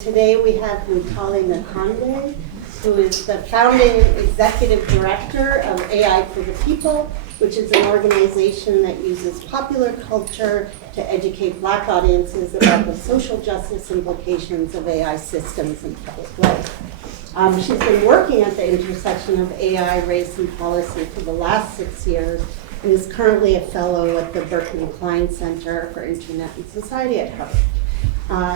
Today we have Mutale Nkonde, who is the founding executive director of AI for the People, which is an organization that uses popular culture to educate Black audiences about the social justice implications of AI systems in public life. She's been working at the intersection of AI, race, and policy for the last 6 years and is currently a fellow at the Berkman Klein Center for Internet and Society at Harvard.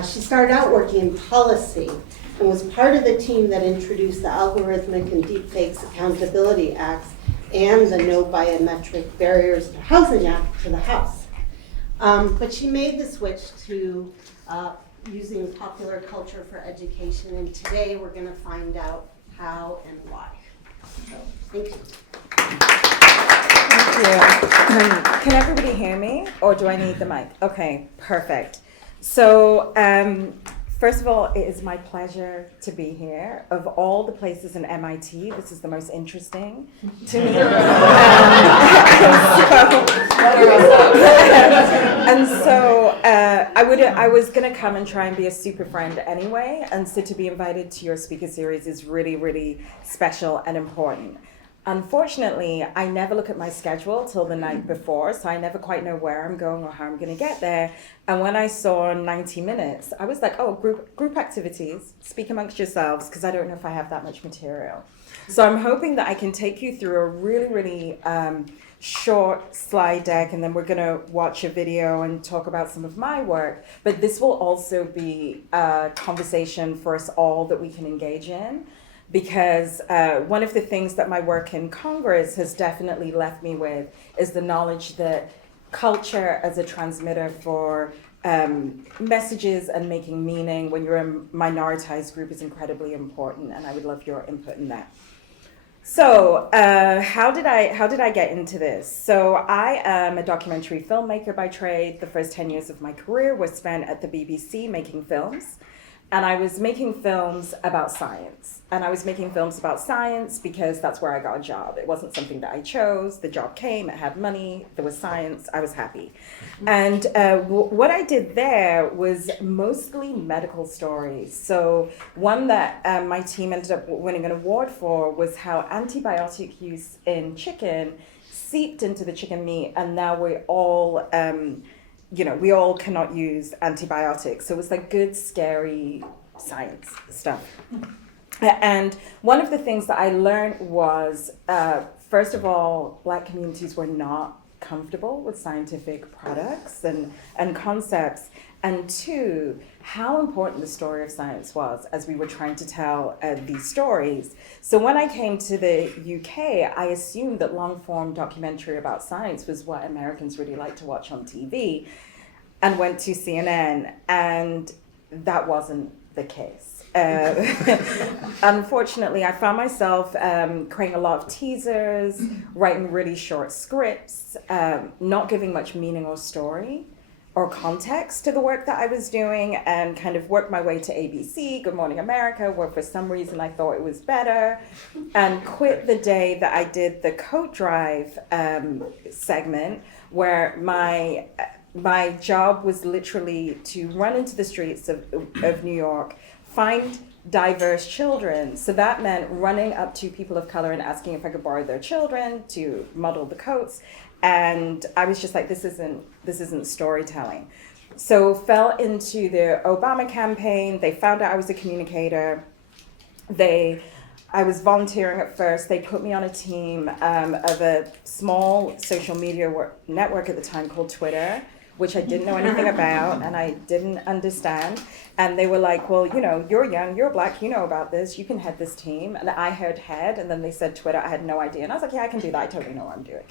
She started out working in policy and was part of the team that introduced the Algorithmic and Deepfakes Accountability Acts and the No Biometric Barriers to Housing Act to the House. But she made the switch to using popular culture for education, and today we're going to find out how and why. So, thank you. Thank you. Can everybody hear me, or do I need the mic? Okay, perfect. So, first of all, it is my pleasure to be here. Of all the places in MIT, this is the most interesting to me. I was going to come and try and be a super friend anyway, and so to be invited to your speaker series is really, really special and important. Unfortunately, I never look at my schedule till the night before, so I never quite know where I'm going or how I'm going to get there. And when I saw 90 minutes, I was like, oh, group activities, speak amongst yourselves, because I don't know if I have that much material. So I'm hoping that I can take you through a really, really short slide deck, and then we're going to watch a video and talk about some of my work. But this will also be a conversation for us all that we can engage in. Because one of the things that my work in Congress has definitely left me with is the knowledge that culture as a transmitter for messages and making meaning when you're a minoritized group is incredibly important, and I would love your input in that. So how did I get into this? So I am a documentary filmmaker by trade. The first 10 years of my career was spent at the BBC making films. And I was making films about science. And I was making films about science because that's where I got a job. It wasn't something that I chose. The job came, it had money, there was science, I was happy. And what I did there was mostly medical stories. So one that my team ended up winning an award for was how antibiotic use in chicken seeped into the chicken meat, and now we're all we all cannot use antibiotics. So it was like good, scary science stuff. And one of the things that I learned was, first of all, Black communities were not comfortable with scientific products and concepts. And two, how important the story of science was as we were trying to tell these stories. So when I came to the UK, I assumed that long-form documentary about science was what Americans really like to watch on TV, and went to CNN, and that wasn't the case. Unfortunately, I found myself creating a lot of teasers, writing really short scripts, not giving much meaning or story or context to the work that I was doing, and kind of worked my way to ABC, Good Morning America, where for some reason I thought it was better, and quit the day that I did the Coat Drive segment, where my job was literally to run into the streets of New York, find diverse children. So that meant running up to people of color and asking if I could borrow their children to model the coats. And I was just like, this isn't storytelling. So fell into the Obama campaign. They found out I was a communicator. I was volunteering at first. They put me on a team of a small social media network at the time called Twitter, which I didn't know anything about and I didn't understand. And they were like, well, you're young, you're Black, you know about this, you can head this team. And I heard head, and then they said Twitter. I had no idea. And I was like, yeah, I can do that. I totally know what I'm doing.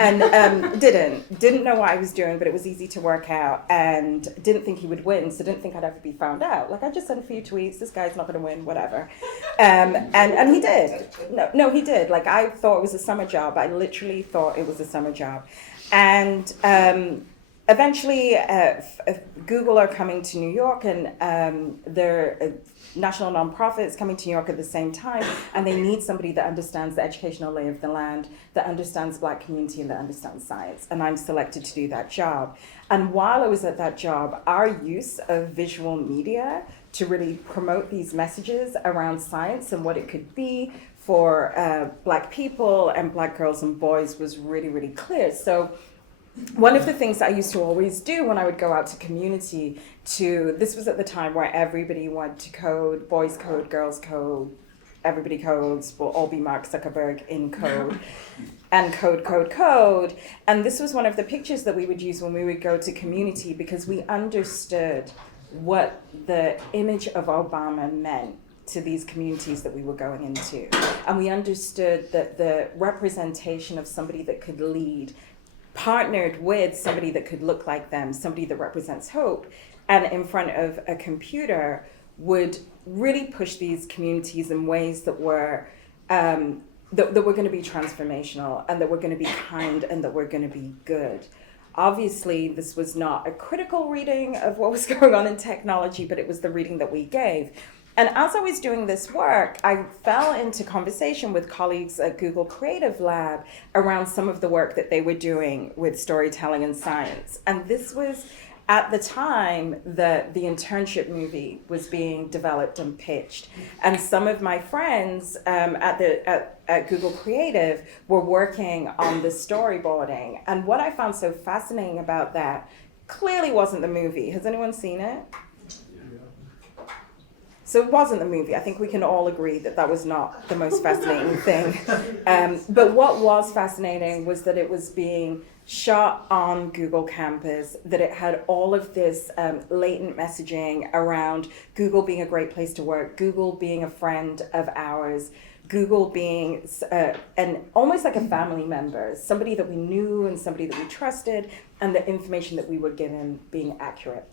And didn't know what I was doing, but it was easy to work out, and didn't think he would win, so didn't think I'd ever be found out. Like, I just sent a few tweets, this guy's not going to win, whatever. And he did. No, he did. Like, I thought it was a summer job. I literally thought it was a summer job. And eventually, Google are coming to New York, and their national nonprofits coming to New York at the same time, and they need somebody that understands the educational lay of the land, that understands Black community, and that understands science. And I'm selected to do that job. And while I was at that job, our use of visual media to really promote these messages around science and what it could be for Black people and Black girls and boys was really, really clear. So one of the things I used to always do when I would go out to community this was at the time where everybody wanted to code, boys code, girls code, everybody codes, will all be Mark Zuckerberg in code, and code. And this was one of the pictures that we would use when we would go to community, because we understood what the image of Obama meant to these communities that we were going into. And we understood that the representation of somebody that could lead partnered with somebody that could look like them, somebody that represents hope, and in front of a computer would really push these communities in ways that were that were going to be transformational, and that were going to be kind, and that were going to be good. Obviously, this was not a critical reading of what was going on in technology, but it was the reading that we gave. And as I was doing this work, I fell into conversation with colleagues at Google Creative Lab around some of the work that they were doing with storytelling and science. And this was at the time that the internship movie was being developed and pitched. And some of my friends at Google Creative were working on the storyboarding. And what I found so fascinating about that clearly wasn't the movie. Has anyone seen it? So it wasn't the movie. I think we can all agree that that was not the most fascinating thing. But what was fascinating was that it was being shot on Google campus, that it had all of this latent messaging around Google being a great place to work, Google being a friend of ours, Google being almost like a family member, somebody that we knew and somebody that we trusted, and the information that we were given being accurate.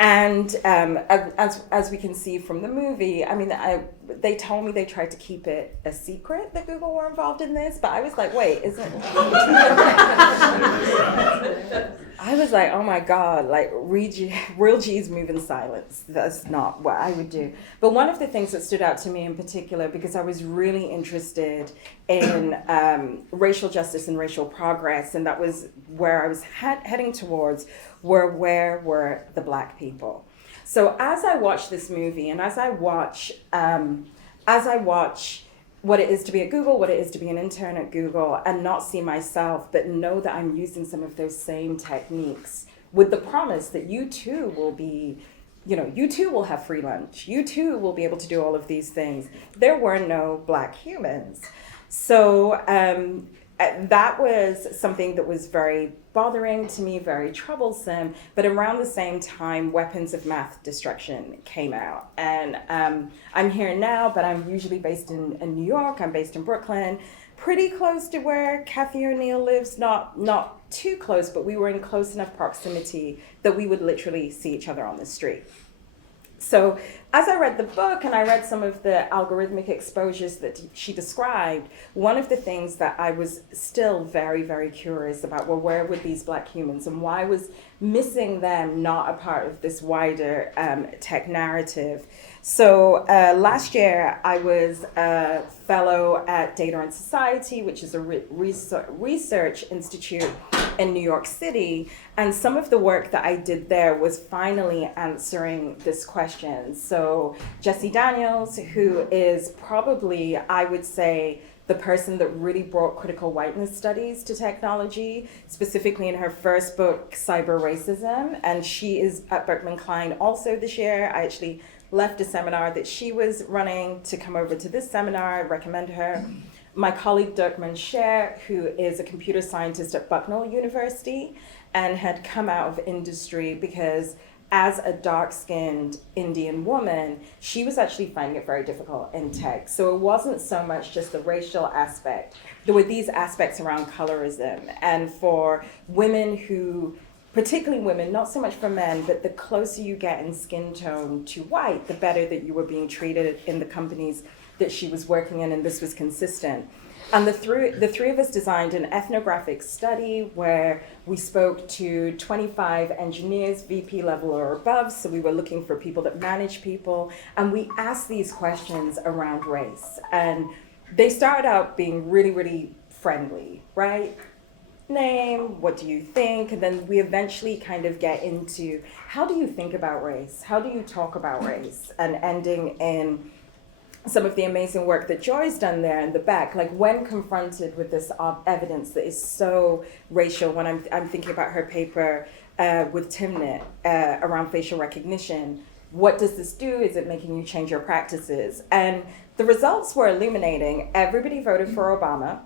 And as we can see from the movie, I mean, they told me they tried to keep it a secret that Google were involved in this, but I was like, wait, isn't I was like, oh my God, like real G's move in silence. That's not what I would do. But one of the things that stood out to me in particular, because I was really interested in racial justice and racial progress, and that was where I was heading towards, where were the Black people. So as I watch this movie, and as I watch what it is to be at Google, what it is to be an intern at Google, and not see myself, but know that I'm using some of those same techniques with the promise that you too will be, you too will have free lunch. You too will be able to do all of these things. There were no Black humans. So that was something that was very bothering to me, very troublesome. But around the same time, Weapons of Math Destruction came out. And I'm here now, but I'm usually based in New York. I'm based in Brooklyn, pretty close to where Kathy O'Neill lives, not too close, but we were in close enough proximity that we would literally see each other on the street. So as I read the book and I read some of the algorithmic exposures that she described, one of the things that I was still very, very curious about were, where were these Black humans, and why was missing them not a part of this wider tech narrative? So last year I was a fellow at Data and Society, which is a research institute in New York City, and some of the work that I did there was finally answering this question. So Jessie Daniels, who is probably, I would say, the person that really brought critical whiteness studies to technology, specifically in her first book, Cyber Racism, and she is at Berkman Klein also this year. I actually left a seminar that she was running to come over to this seminar. I recommend her. My colleague Dirk Mancher, who is a computer scientist at Bucknell University and had come out of industry because as a dark-skinned Indian woman, she was actually finding it very difficult in tech. So it wasn't so much just the racial aspect. There were these aspects around colorism. And for women who, particularly women, not so much for men, but the closer you get in skin tone to white, the better that you were being treated in the companies that she was working in, and this was consistent. And the three of us designed an ethnographic study where we spoke to 25 engineers, VP level or above, so we were looking for people that manage people, and we asked these questions around race. And they started out being really, really friendly, right? name? What do you think? And then we eventually kind of get into, how do you think about race? How do you talk about race? And ending in some of the amazing work that Joy's done there in the back, like when confronted with this evidence that is so racial, when I'm thinking about her paper with Timnit around facial recognition, what does this do? Is it making you change your practices? And the results were illuminating. Everybody voted for Obama,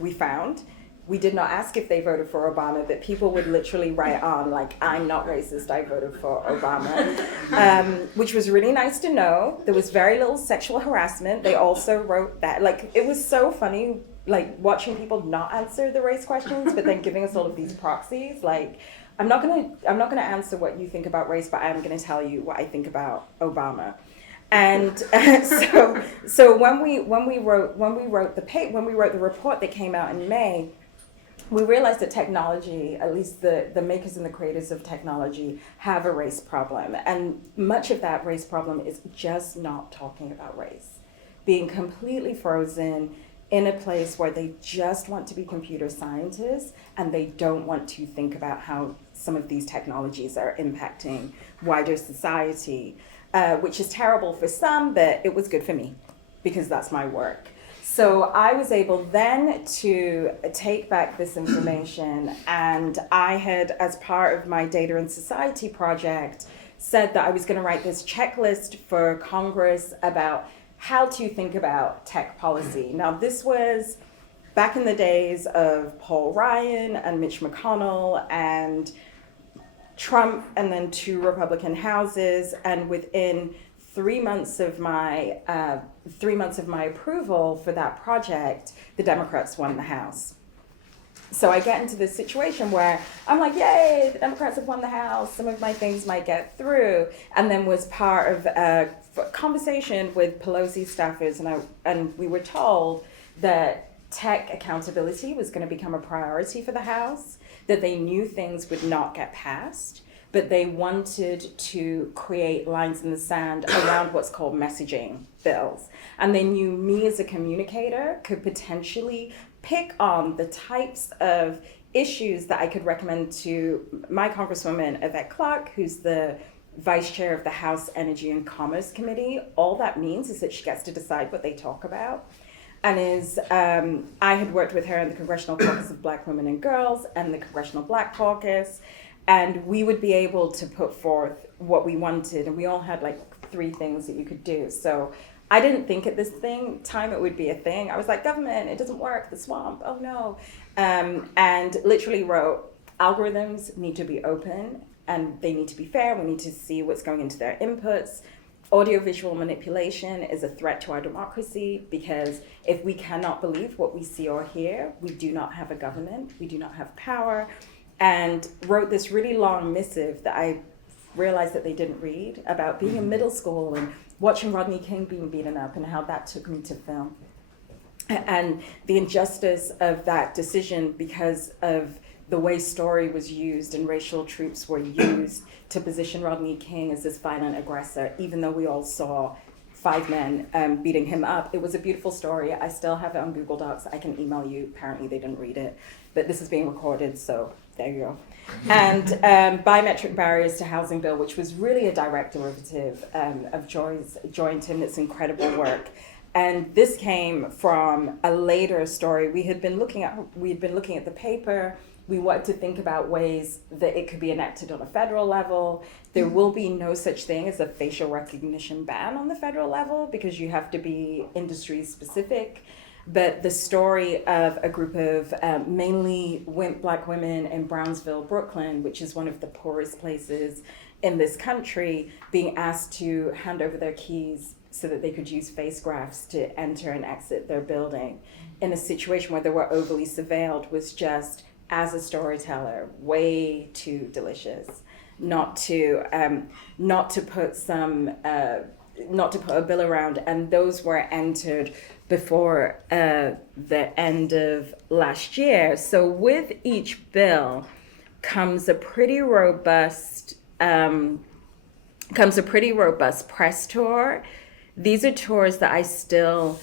we found. We did not ask if they voted for Obama, but people would literally write on, like, I'm not racist, I voted for Obama, which was really nice to know. There was very little sexual harassment. They also wrote that, like, it was so funny, like, watching people not answer the race questions, but then giving us all of these proxies. Like, I'm not gonna answer what you think about race, but I'm gonna tell you what I think about Obama. And so when we wrote the report that came out in May, we realized that technology, at least the makers and the creators of technology, have a race problem. And much of that race problem is just not talking about race. Being completely frozen in a place where they just want to be computer scientists and they don't want to think about how some of these technologies are impacting wider society, which is terrible for some, but it was good for me because that's my work. So I was able then to take back this information, and I had, as part of my Data and Society project, said that I was going to write this checklist for Congress about how to think about tech policy. Now, this was back in the days of Paul Ryan and Mitch McConnell and Trump, and then 2 Republican houses, and within 3 months of my approval for that project, the Democrats won the House. So I get into this situation where I'm like, yay, the Democrats have won the House, some of my things might get through, and then was part of a conversation with Pelosi staffers, and we were told that tech accountability was going to become a priority for the House, that they knew things would not get passed, but they wanted to create lines in the sand around what's called messaging bills. And they knew me as a communicator could potentially pick on the types of issues that I could recommend to my Congresswoman, Yvette Clarke, who's the vice chair of the House Energy and Commerce Committee. All that means is that she gets to decide what they talk about. And I had worked with her in the Congressional Caucus of Black Women and Girls and the Congressional Black Caucus, and we would be able to put forth what we wanted, and we all had like 3 things that you could do. So I didn't think at this time it would be a thing. I was like, government, it doesn't work, the swamp, oh no. And literally wrote, algorithms need to be open and they need to be fair. We need to see what's going into their inputs. Audiovisual manipulation is a threat to our democracy because if we cannot believe what we see or hear, we do not have a government, we do not have power. And wrote this really long missive that I realized that they didn't read about being in middle school and watching Rodney King being beaten up and how that took me to film. And the injustice of that decision because of the way story was used and racial tropes were used to position Rodney King as this violent aggressor, even though we all saw 5 men beating him up. It was a beautiful story. I still have it on Google Docs. I can email you. Apparently they didn't read it, but this is being recorded, so there you go. And Biometric Barriers to Housing Bill, which was really a direct derivative of Joy and Timnit's incredible work. And this came from a later story. We had been looking at the paper. We wanted to think about ways that it could be enacted on a federal level. There will be no such thing as a facial recognition ban on the federal level because you have to be industry specific. But the story of a group of mainly Black women in Brownsville, Brooklyn, which is one of the poorest places in this country, being asked to hand over their keys so that they could use face graphs to enter and exit their building in a situation where they were overly surveilled was just, as a storyteller, way too delicious. Not to put a bill around, and those were entered before the end of last year. So with each bill comes a pretty robust press tour. These are tours that I still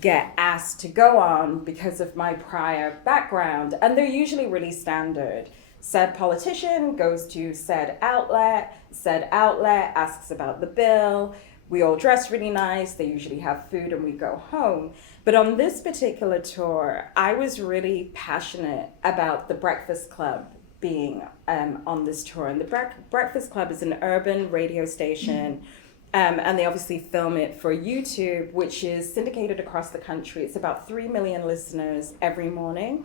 get asked to go on because of my prior background. And they're usually really standard. Said politician goes to said outlet asks about the bill. We all dress really nice. They usually have food and we go home. But on this particular tour, I was really passionate about the Breakfast Club being on this tour. And the Breakfast Club is an urban radio station. And they obviously film it for YouTube, which is syndicated across the country. It's about 3 million listeners every morning.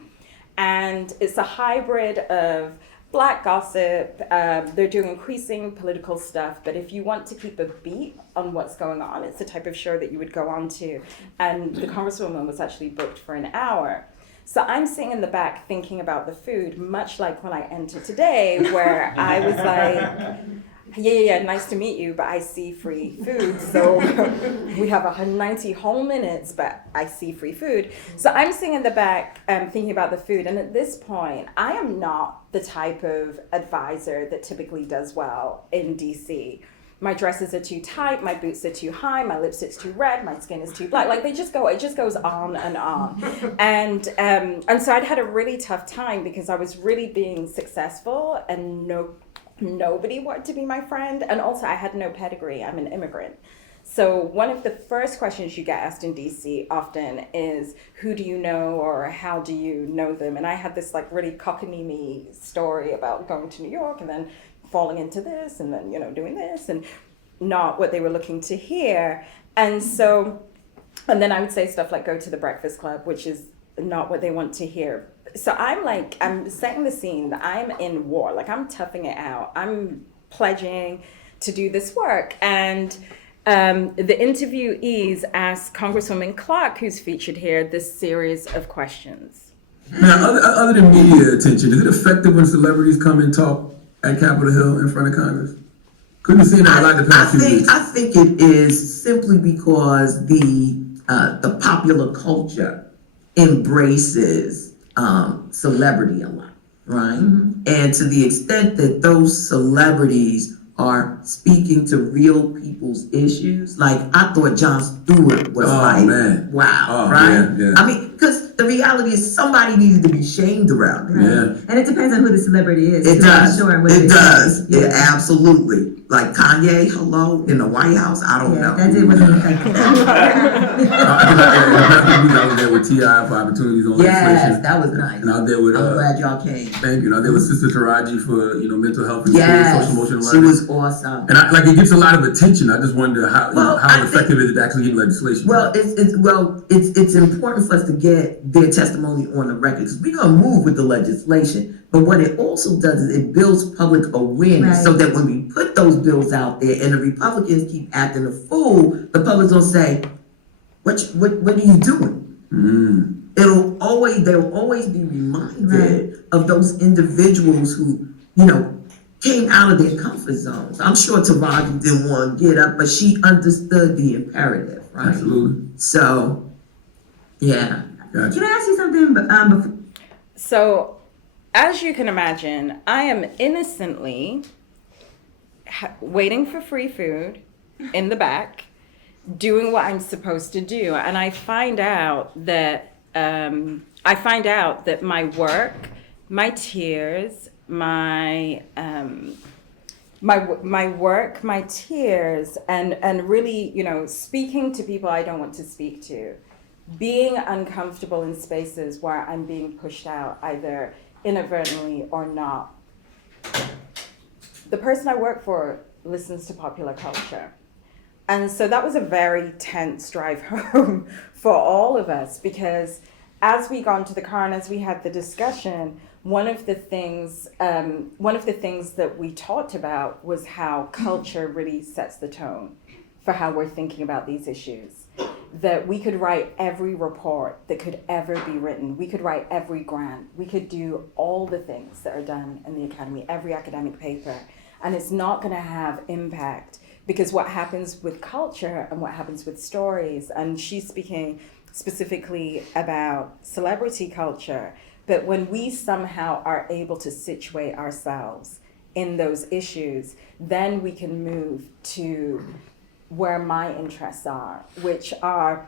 And it's a hybrid of Black gossip. They're doing increasing political stuff. But if you want to keep a beat on what's going on, it's the type of show that you would go on to. And the Congresswoman was actually booked for an hour. So I'm sitting in the back thinking about the food, much like when I entered today, where I was like, yeah, nice to meet you, but I see free food. So we have 190 whole minutes, but I see free food. So I'm sitting in the back thinking about the food. And at this point, I am not the type of advisor that typically does well in DC. My dresses are too tight, my boots are too high, my lipstick's too red, my skin is too black. Like it just goes on and on. And so I'd had a really tough time because I was really being successful and nobody wanted to be my friend. And also I had no pedigree, I'm an immigrant. So one of the first questions you get asked in DC often is, who do you know or how do you know them? And I had this like really cockamamie story about going to New York and then falling into this and then, doing this and not what they were looking to hear. And then I would say stuff like go to the Breakfast Club, which is not what they want to hear. So I'm setting the scene that I'm in war, like I'm toughing it out. I'm pledging to do this work. And the interviewees asked Congresswoman Clark, who's featured here, this series of questions. Now, other than media attention, is it effective when celebrities come and talk at Capitol Hill in front of Congress? Couldn't see that like the past few weeks. I think it is simply because the popular culture embraces celebrity a lot, right? Mm-hmm. And to the extent that those celebrities are speaking to real people's issues, like I thought Jon Stewart was wow, right? Yeah. I mean, because the reality is somebody needed to be shamed around it. Right. Yeah. And it depends on who the celebrity is. It does. Sure, it does. Yeah. It absolutely. Like Kanye, hello, in the White House, I don't know. That did wasn't effective. I was there with T.I. for Opportunities on Legislation. That was nice. And I was there with, I'm glad y'all came. Thank you. And I was there with Sister Taraji for, mental health and social emotional learning. She was awesome. And it gets a lot of attention. I just wonder how effective is it to actually get legislation? Well, it's important for us to get their testimony on the record because we're gonna move with the legislation. But what it also does is it builds public awareness so that when we put those bills out there and the Republicans keep acting a fool, the public's gonna say, what are you doing? Mm. They'll always be reminded of those individuals who, came out of their comfort zones. I'm sure Taraji didn't want to get up, but she understood the imperative, right? Absolutely. So, yeah. Gotcha. Can I ask you something? Before? So, as you can imagine, I am innocently waiting for free food in the back, doing what I'm supposed to do, and I find out that my work, my tears, my work, my tears, and really, speaking to people I don't want to speak to, being uncomfortable in spaces where I'm being pushed out, either inadvertently or not. The person I work for listens to popular culture. And so that was a very tense drive home for all of us, because as we got into the car and as we had the discussion, one of the things that we talked about was how culture really sets the tone for how we're thinking about these issues. That we could write every report that could ever be written. We could write every grant. We could do all the things that are done in the academy, every academic paper, and it's not going to have impact, because what happens with culture and what happens with stories, and she's speaking specifically about celebrity culture, but when we somehow are able to situate ourselves in those issues, then we can move to where my interests are, which are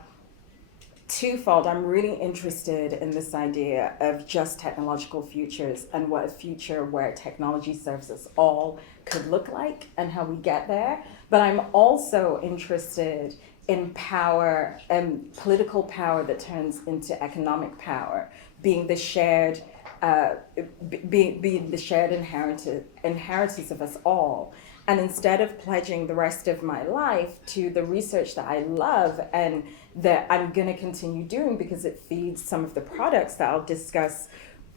twofold. I'm really interested in this idea of just technological futures and what a future where technology serves us all could look like and how we get there. But I'm also interested in power and political power that turns into economic power, being the shared being the shared inheritance of us all. And instead of pledging the rest of my life to the research that I love and that I'm going to continue doing because it feeds some of the products that I'll discuss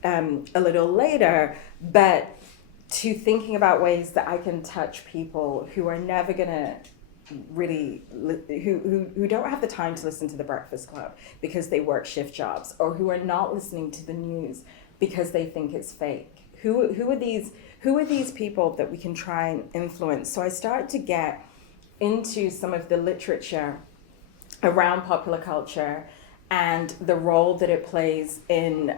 a little later, but to thinking about ways that I can touch people who are never going to really, who don't have the time to listen to the Breakfast Club because they work shift jobs, or who are not listening to the news because they think it's fake. Who are these people that we can try and influence? So I started to get into some of the literature around popular culture and the role that it plays in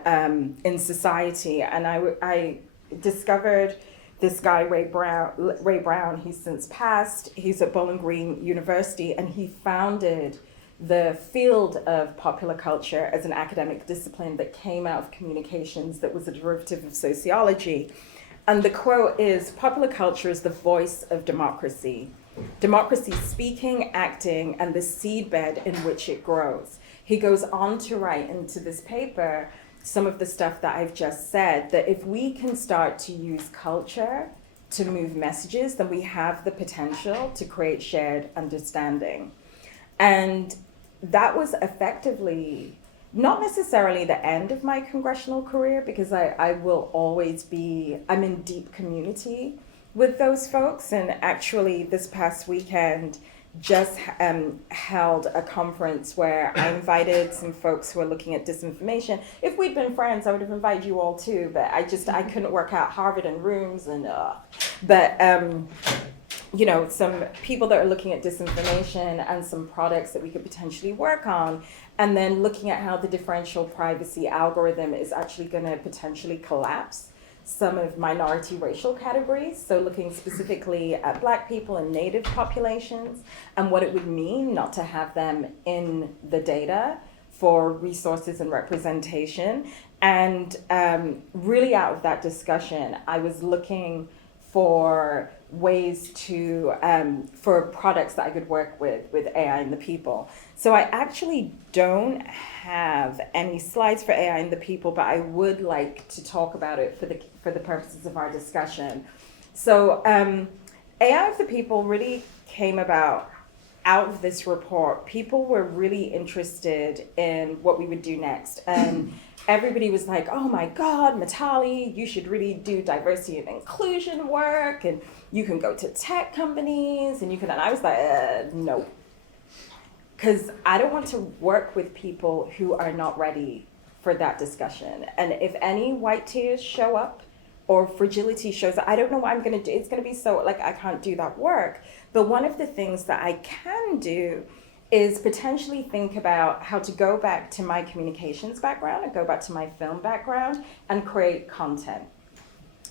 society. And I discovered this guy, Ray Brown. He's since passed. He's at Bowling Green University, and he founded the field of popular culture as an academic discipline that came out of communications that was a derivative of sociology. And the quote is, "Popular culture is the voice of democracy. Democracy speaking, acting, and the seedbed in which it grows." He goes on to write into this paper some of the stuff that I've just said, that if we can start to use culture to move messages, then we have the potential to create shared understanding. And that was effectively not necessarily the end of my congressional career, because I will always be, I'm in deep community with those folks. And actually this past weekend just held a conference where I invited some folks who are looking at disinformation. If we'd been friends, I would have invited you all too, but I couldn't work out Harvard and rooms and you know, some people that are looking at disinformation and some products that we could potentially work on, and then looking at how the differential privacy algorithm is actually going to potentially collapse some of minority racial categories. So looking specifically at Black people and Native populations and what it would mean not to have them in the data for resources and representation. And really out of that discussion, I was looking for ways to, for products that I could work with AI and the people. So I actually don't have any slides for AI and the people, but I would like to talk about it for the purposes of our discussion. So AI of the people really came out of this report. People were really interested in what we would do next. And everybody was like, oh my God, Mutale, you should really do diversity and inclusion work, and you can go to tech companies, and you can, and I was like, no. Because I don't want to work with people who are not ready for that discussion. And if any white tears show up or fragility shows up, I don't know what I'm gonna do. It's gonna be so, like, I can't do that work. But one of the things that I can do is potentially think about how to go back to my communications background and go back to my film background and create content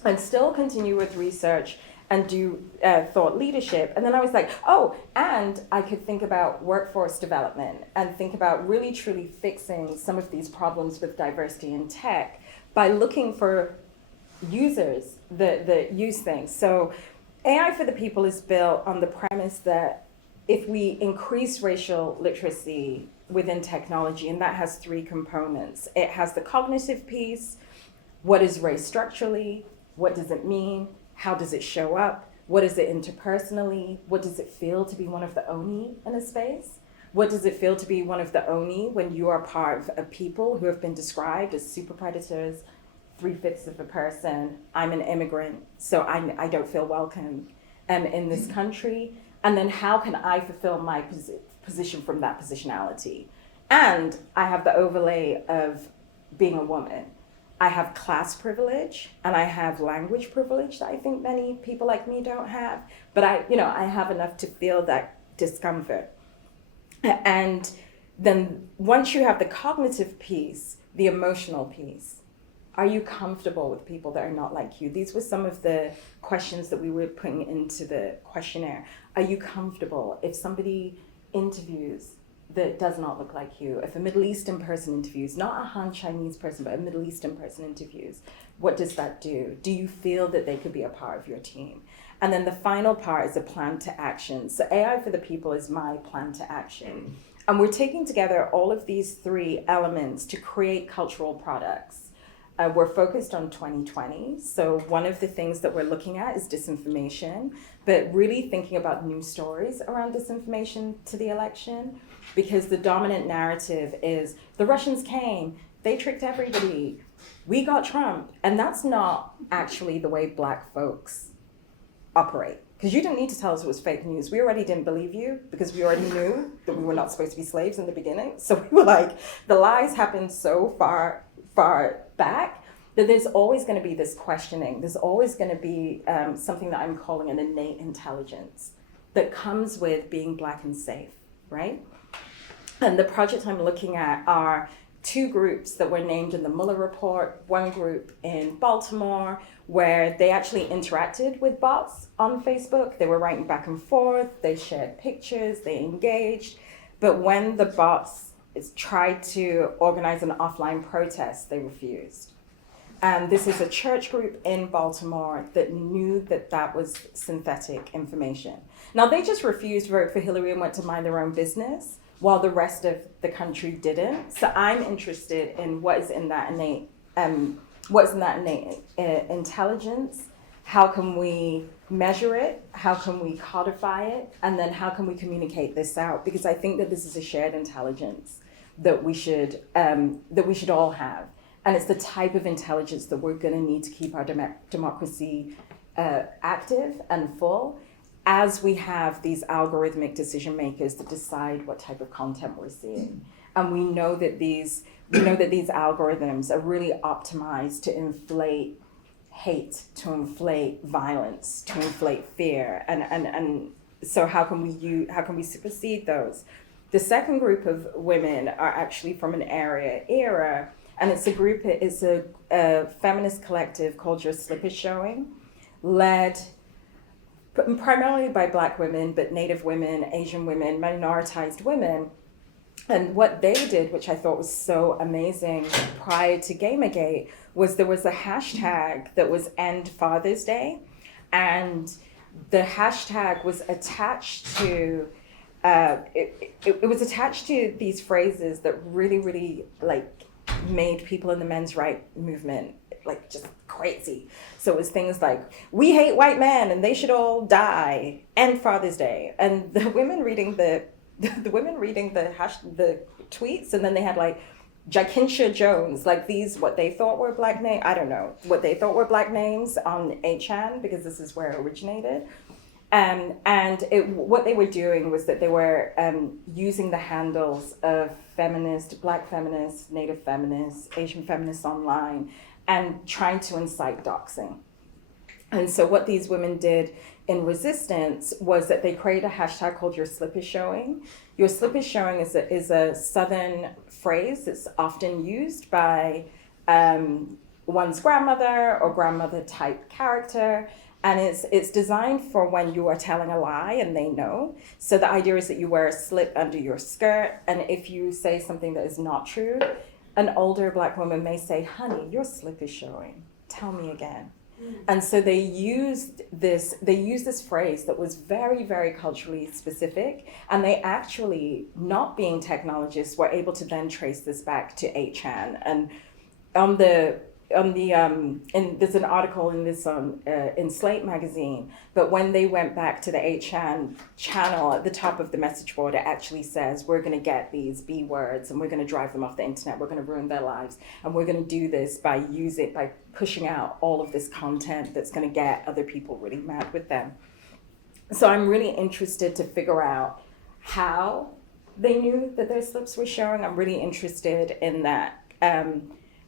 and still continue with research and do thought leadership. And then I was like, oh, and I could think about workforce development and think about really truly fixing some of these problems with diversity in tech by looking for users that use things. So AI for the People is built on the premise that if we increase racial literacy within technology, and that has three components. It has the cognitive piece. What is race structurally? What does it mean? How does it show up? What is it interpersonally? What does it feel to be one of the Oni in a space? What does it feel to be one of the Oni when you are part of a people who have been described as super predators, 3/5 of a person? I'm an immigrant, so I don't feel welcome in this country. And then how can I fulfill my position from that positionality? And I have the overlay of being a woman. I have class privilege and I have language privilege that I think many people like me don't have. But I have enough to feel that discomfort. And then once you have the cognitive piece, the emotional piece, are you comfortable with people that are not like you? These were some of the questions that we were putting into the questionnaire. Are you comfortable if somebody interviews that does not look like you, if a Middle Eastern person interviews, not a Han Chinese person, but a Middle Eastern person interviews, what does that do? Do you feel that they could be a part of your team? And then the final part is a plan to action. So AI for the People is my plan to action. And we're taking together all of these three elements to create cultural products. We're focused on 2020. So one of the things that we're looking at is disinformation, but really thinking about news stories around disinformation to the election, because the dominant narrative is the Russians came, they tricked everybody, we got Trump. And that's not actually the way Black folks operate. Because you didn't need to tell us it was fake news. We already didn't believe you because we already knew that we were not supposed to be slaves in the beginning. So we were like, the lies happened so far back that there's always going to be this questioning. There's always going to be something that I'm calling an innate intelligence that comes with being Black and safe, right? And the project I'm looking at are two groups that were named in the Mueller report, one group in Baltimore, where they actually interacted with bots on Facebook. They were writing back and forth, they shared pictures, they engaged. But when the bots tried to organize an offline protest, they refused. And this is a church group in Baltimore that knew that that was synthetic information. Now, they just refused to vote for Hillary and went to mind their own business, while the rest of the country didn't. So I'm interested in what is in that innate intelligence. How can we measure it? How can we codify it? And then how can we communicate this out? Because I think that this is a shared intelligence that we should all have. And it's the type of intelligence that we're going to need to keep our democracy active and full, as we have these algorithmic decision makers that decide what type of content we're seeing. And we know that these algorithms are really optimized to inflate hate, to inflate violence, to inflate fear. And so how can we supersede those? The second group of women are actually from an era, and it's a feminist collective called Your Slip is Showing, led primarily by Black women, but Native women, Asian women, minoritized women. And what they did, which I thought was so amazing prior to Gamergate, was there was a hashtag that was End Father's Day. And the hashtag was attached to, it was attached to these phrases that really, really made people in the men's right movement just crazy. So it was things like, we hate white men and they should all die, End Father's Day. And the women reading the tweets, and then they had Jakinsha Jones, these what they thought were Black names, I don't know, what they thought were Black names on 8chan, because this is where it originated. What they were doing was that they were using the handles of feminists, Black feminists, Native feminists, Asian feminists online, and trying to incite doxing. And so what these women did in resistance was that they created a hashtag called Your Slip is Showing. Your Slip is Showing is a Southern phrase that's often used by one's grandmother or grandmother type character. And it's designed for when you are telling a lie and they know. So the idea is that you wear a slip under your skirt, and if you say something that is not true, an older Black woman may say, honey, your slip is showing, tell me again. And so they used this phrase that was very, very culturally specific, and they actually, not being technologists, were able to then trace this back to 8chan. And there's an article in this in Slate magazine, but when they went back to the 8chan channel, at the top of the message board, it actually says, we're going to get these B words and we're going to drive them off the internet, we're going to ruin their lives, and we're going to do this by pushing out all of this content that's going to get other people really mad with them. So I'm really interested to figure out how they knew that their slips were showing. I'm really interested in that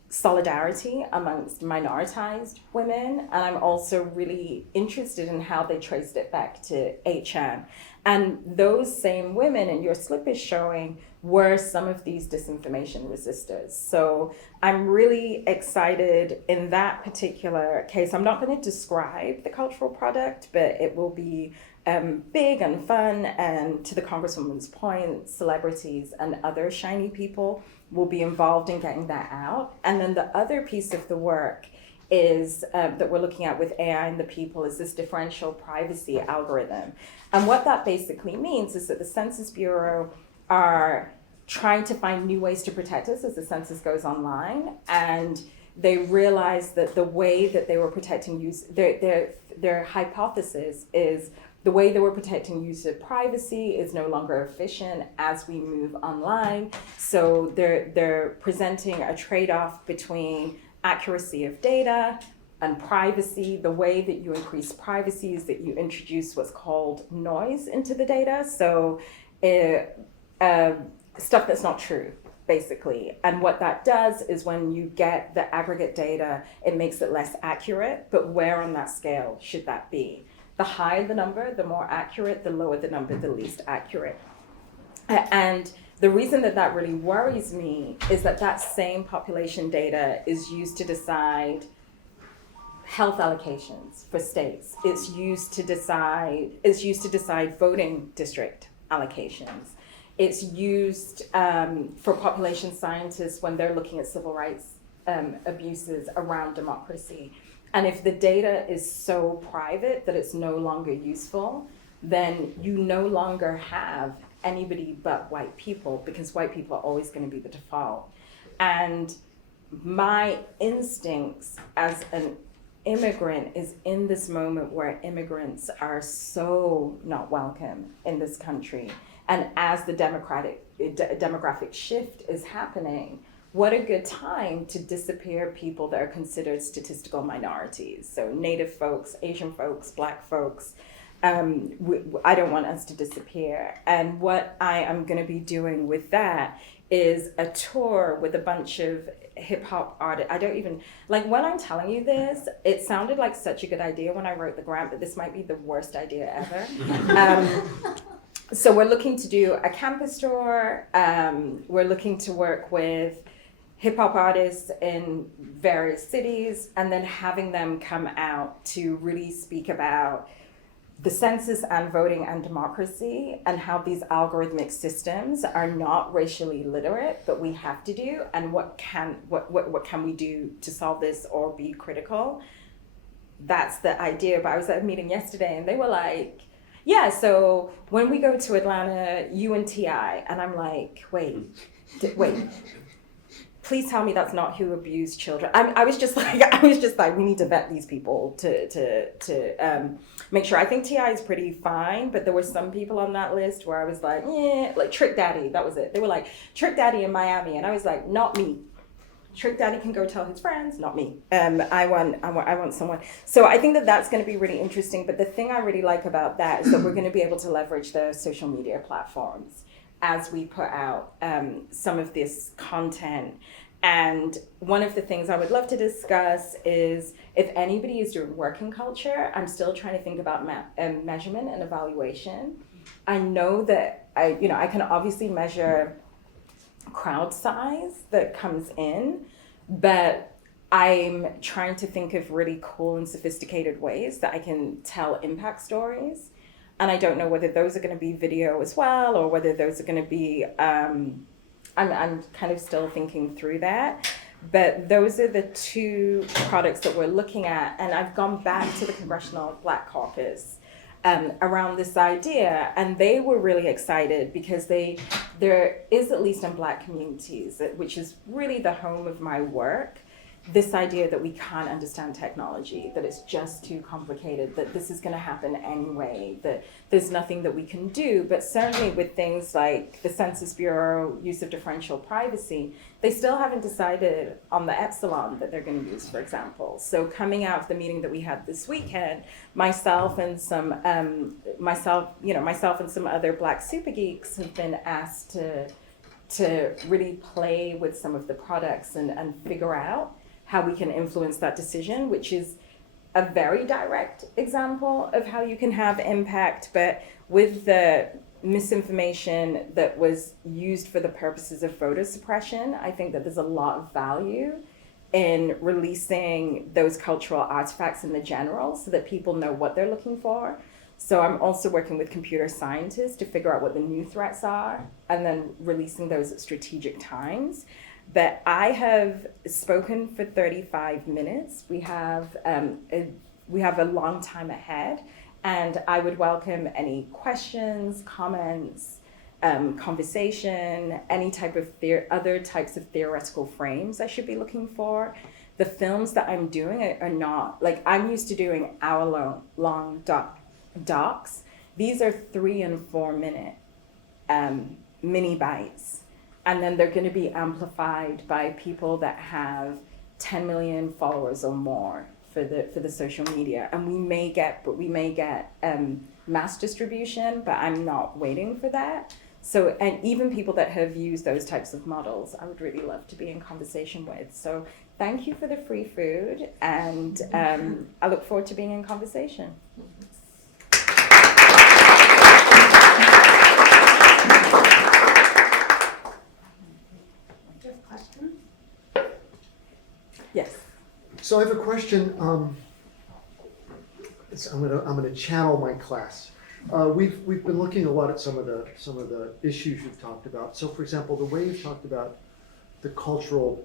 solidarity amongst minoritized women, and I'm also really interested in how they traced it back to 8chan. And those same women in Your Slip is Showing were some of these disinformation resistors. So I'm really excited in that particular case. I'm not going to describe the cultural product, but it will be big and fun, and to the Congresswoman's point, celebrities and other shiny people will be involved in getting that out. And then the other piece of the work is that we're looking at with AI and the people is this differential privacy algorithm. And what that basically means is that the Census Bureau are trying to find new ways to protect us as the census goes online, and they realized that the way that they were protecting their hypothesis is the way they were protecting user privacy is no longer efficient as we move online. So they're presenting a trade-off between accuracy of data and privacy. The way that you increase privacy is that you introduce what's called noise into the data. So stuff that's not true, basically. And what that does is when you get the aggregate data, it makes it less accurate, but where on that scale should that be? The higher the number, the more accurate, the lower the number, the least accurate. And the reason that that really worries me is that that same population data is used to decide health allocations for states. It's used to decide voting district allocations. It's used for population scientists when they're looking at civil rights abuses around democracy. And if the data is so private that it's no longer useful, then you no longer have anybody but white people, because white people are always going to be the default. And my instincts as an immigrant is in this moment where immigrants are so not welcome in this country. And as the demographic shift is happening, what a good time to disappear people that are considered statistical minorities. So Native folks, Asian folks, Black folks. I don't want us to disappear. And what I am going to be doing with that is a tour with a bunch of hip hop artists. I don't even, like, when I'm telling you this, it sounded like such a good idea when I wrote the grant, but this might be the worst idea ever. So we're looking to do a campus tour. We're looking to work with hip hop artists in various cities, and then having them come out to really speak about the census and voting and democracy, and how these algorithmic systems are not racially literate, but we have to do, and what can we do to solve this or be critical. That's the idea. But I was at a meeting yesterday and they were like, yeah, so when we go to Atlanta, you and T.I., and I'm like, wait, please tell me that's not who abused children. I was just like, we need to vet these people to make sure. I think T.I. is pretty fine, but there were some people on that list where I was like, like Trick Daddy, that was it. They were like, Trick Daddy in Miami, and I was like, not me. Trick Daddy can go tell his friends, not me. I want someone. So I think that that's going to be really interesting. But the thing I really like about that is that we're going to be able to leverage the social media platforms as we put out some of this content. And one of the things I would love to discuss is if anybody is doing working culture, I'm still trying to think about measurement and evaluation. I know that I can obviously measure crowd size that comes in, but I'm trying to think of really cool and sophisticated ways that I can tell impact stories. And I don't know whether those are going to be video as well, or whether those are going to be, I'm kind of still thinking through that. But those are the two products that we're looking at. And I've gone back to the Congressional Black Caucus around this idea, and they were really excited because there is, at least in Black communities, which is really the home of my work, this idea that we can't understand technology, that it's just too complicated, that this is going to happen anyway, that there's nothing that we can do. But certainly with things like the Census Bureau use of differential privacy, they still haven't decided on the epsilon that they're going to use, for example. So coming out of the meeting that we had this weekend, myself and some other Black super geeks have been asked to really play with some of the products and figure out how we can influence that decision, which is a very direct example of how you can have impact. But with the misinformation that was used for the purposes of voter suppression, I think that there's a lot of value in releasing those cultural artifacts in the general so that people know what they're looking for. So I'm also working with computer scientists to figure out what the new threats are and then releasing those at strategic times. But I have spoken for 35 minutes. We have a long time ahead, and I would welcome any questions, comments, conversation, any type of other types of theoretical frames I should be looking for. The films that I'm doing are not, like, I'm used to doing hour-long docs. These are 3 and 4 minute mini bites, and then they're going to be amplified by people that have 10 million followers or more for the social media, and we may get mass distribution, but I'm not waiting for that. So, and even people that have used those types of models, I would really love to be in conversation with. So thank you for the free food, and I look forward to being in conversation. Questions? Yes. So I have a question. I'm gonna channel my class. We've been looking a lot at some of the issues you've talked about. So, for example, the way you've talked about the cultural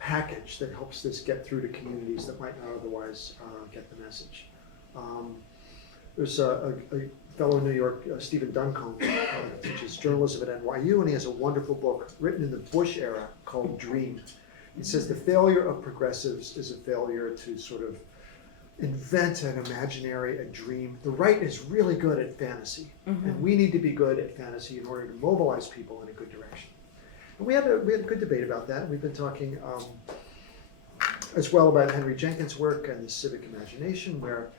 package that helps this get through to communities that might not otherwise get the message. There's a fellow in New York, Stephen Duncombe, teaches journalism at NYU, and he has a wonderful book written in the Bush era called Dream. He says the failure of progressives is a failure to sort of invent an imaginary, a dream. The right is really good at fantasy, and we need to be good at fantasy in order to mobilize people in a good direction. And we had a good debate about that. We've been talking as well about Henry Jenkins' work and the civic imagination, where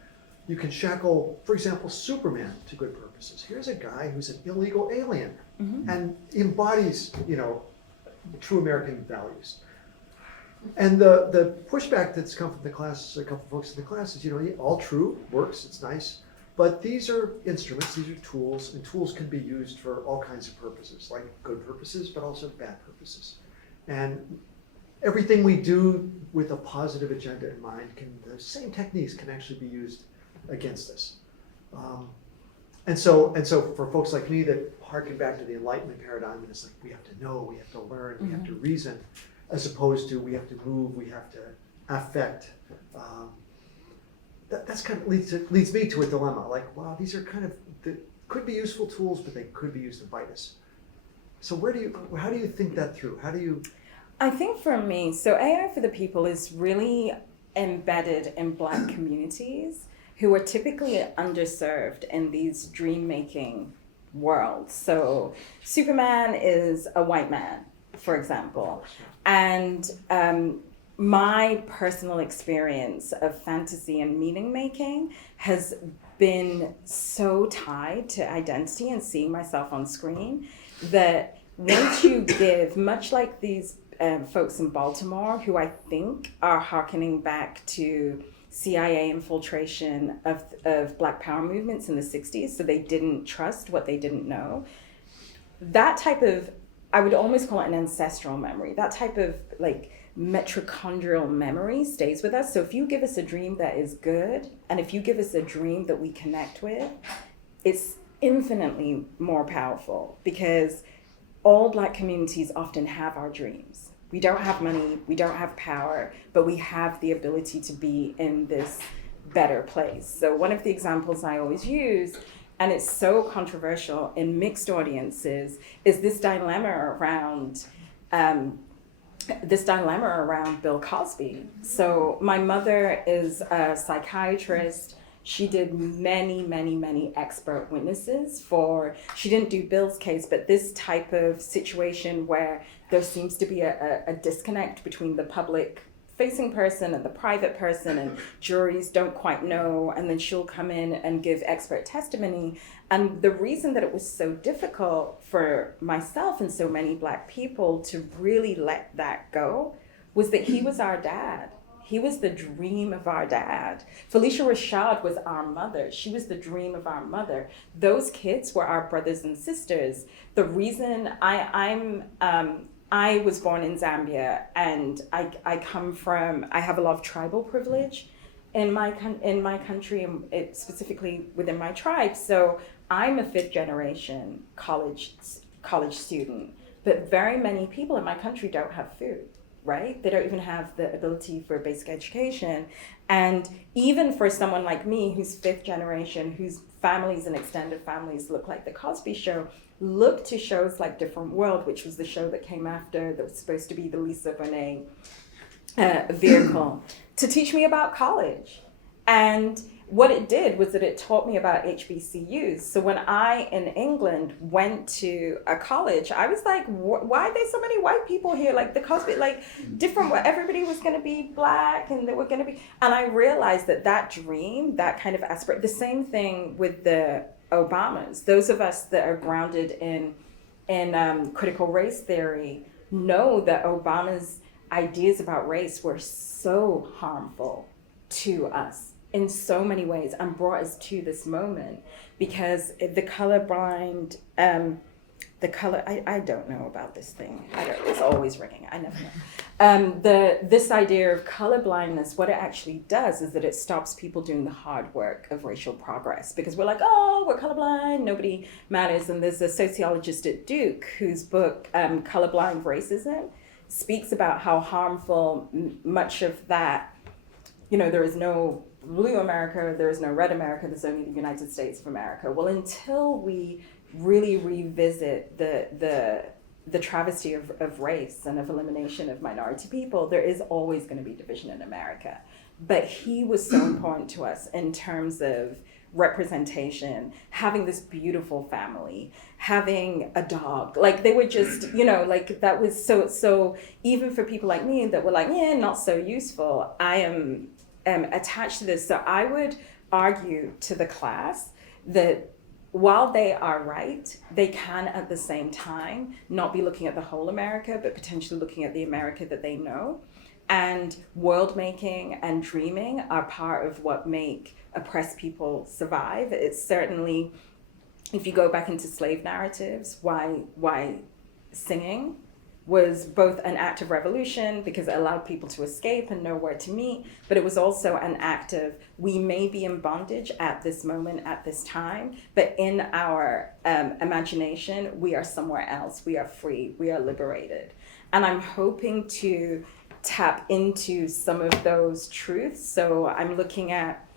you can shackle, for example, Superman to good purposes. Here's a guy who's an illegal alien and embodies, true American values. And the pushback that's come from the class, a couple of folks in the class, is, all true, works, it's nice, but these are instruments, these are tools, and tools can be used for all kinds of purposes, like good purposes, but also bad purposes. And everything we do with a positive agenda in mind, the same techniques can actually be used against us. And so for folks like me that harken back to the Enlightenment paradigm, and it's like, we have to know, we have to learn, we have to reason, as opposed to we have to move, we have to affect. That's kind of leads me to a dilemma. Like, wow, these are could be useful tools, but they could be used to bite us. So how do you think that through? I think for me, so AI for the People is really embedded in Black communities who are typically underserved in these dream-making worlds. So Superman is a white man, for example. And my personal experience of fantasy and meaning making has been so tied to identity and seeing myself on screen that once you give, much like these folks in Baltimore, who I think are hearkening back to CIA infiltration of Black Power movements in the 60s, so they didn't trust what they didn't know. That type of, I would almost call it an ancestral memory. That type of mitochondrial memory stays with us. So if you give us a dream that is good, and if you give us a dream that we connect with, it's infinitely more powerful, because all Black communities often have our dreams. We don't have money, we don't have power, but we have the ability to be in this better place. So one of the examples I always use, and it's so controversial in mixed audiences, is this dilemma around Bill Cosby. So my mother is a psychiatrist. She did many expert witnesses she didn't do Bill's case, but this type of situation where there seems to be a disconnect between the public facing person and the private person, and juries don't quite know, and then she'll come in and give expert testimony. And the reason that it was so difficult for myself and so many Black people to really let that go was that he was our dad. He was the dream of our dad. Felicia Rashad was our mother. She was the dream of our mother. Those kids were our brothers and sisters. The reason I was born in Zambia, and I have a lot of tribal privilege in my country, and specifically within my tribe. So I'm a 5th generation college student, but very many people in my country don't have food, right? They don't even have the ability for basic education. And even for someone like me, who's 5th generation, whose families and extended families look like The Cosby Show, look to shows like Different World, which was the show that came after, that was supposed to be the Lisa Bonet vehicle, to teach me about college. And what it did was that it taught me about HBCUs. So when I, in England, went to a college, I was like, why are there so many white people here? Like the Cosby, like different, everybody was going to be Black, and they were going to be, and I realized that dream, that kind of aspiration, the same thing with the Obamas. Those of us that are grounded in critical race theory know that Obama's ideas about race were so harmful to us in so many ways, and brought us to this moment, because the colorblind, I don't know about this thing. It's always ringing. I never know. This idea of colorblindness, what it actually does is that it stops people doing the hard work of racial progress, because we're like, oh, we're colorblind, nobody matters. And there's a sociologist at Duke whose book, Colorblind Racism, speaks about how harmful much of that, there is no blue America, there is no red America, there's only the United States of America. Well, until we really revisit the travesty of race and of elimination of minority people, there is always going to be division in America. But he was so important to us in terms of representation, having this beautiful family, having a dog. Like they were just, like that was so even for people like me that were like, yeah, not so useful, I am attached to this. So I would argue to the class that while they are right, they can at the same time not be looking at the whole America, but potentially looking at the America that they know. And world making and dreaming are part of what make oppressed people survive. It's certainly, if you go back into slave narratives, why singing was both an act of revolution because it allowed people to escape and know where to meet, but it was also an act of, we may be in bondage at this moment, at this time, but in our imagination, we are somewhere else. We are free, we are liberated. And I'm hoping to tap into some of those truths. So I'm looking at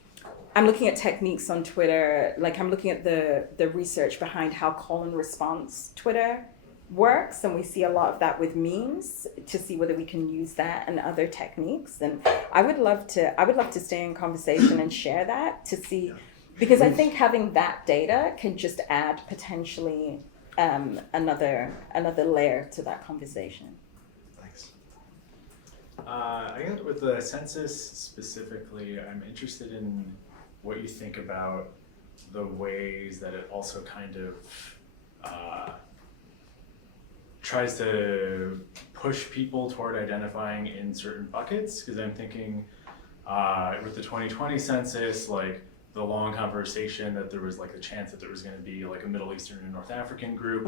techniques on Twitter, like I'm looking at the research behind how call and response Twitter works, and we see a lot of that with memes, to see whether we can use that and other techniques. And I would love to stay in conversation and share that, to see, because I think having that data can just add potentially another layer to that conversation. Thanks. I think with the census specifically, I'm interested in what you think about the ways that it also kind of tries to push people toward identifying in certain buckets, because I'm thinking with the 2020 census, like the long conversation that there was like the chance that there was going to be like a Middle Eastern and North African group,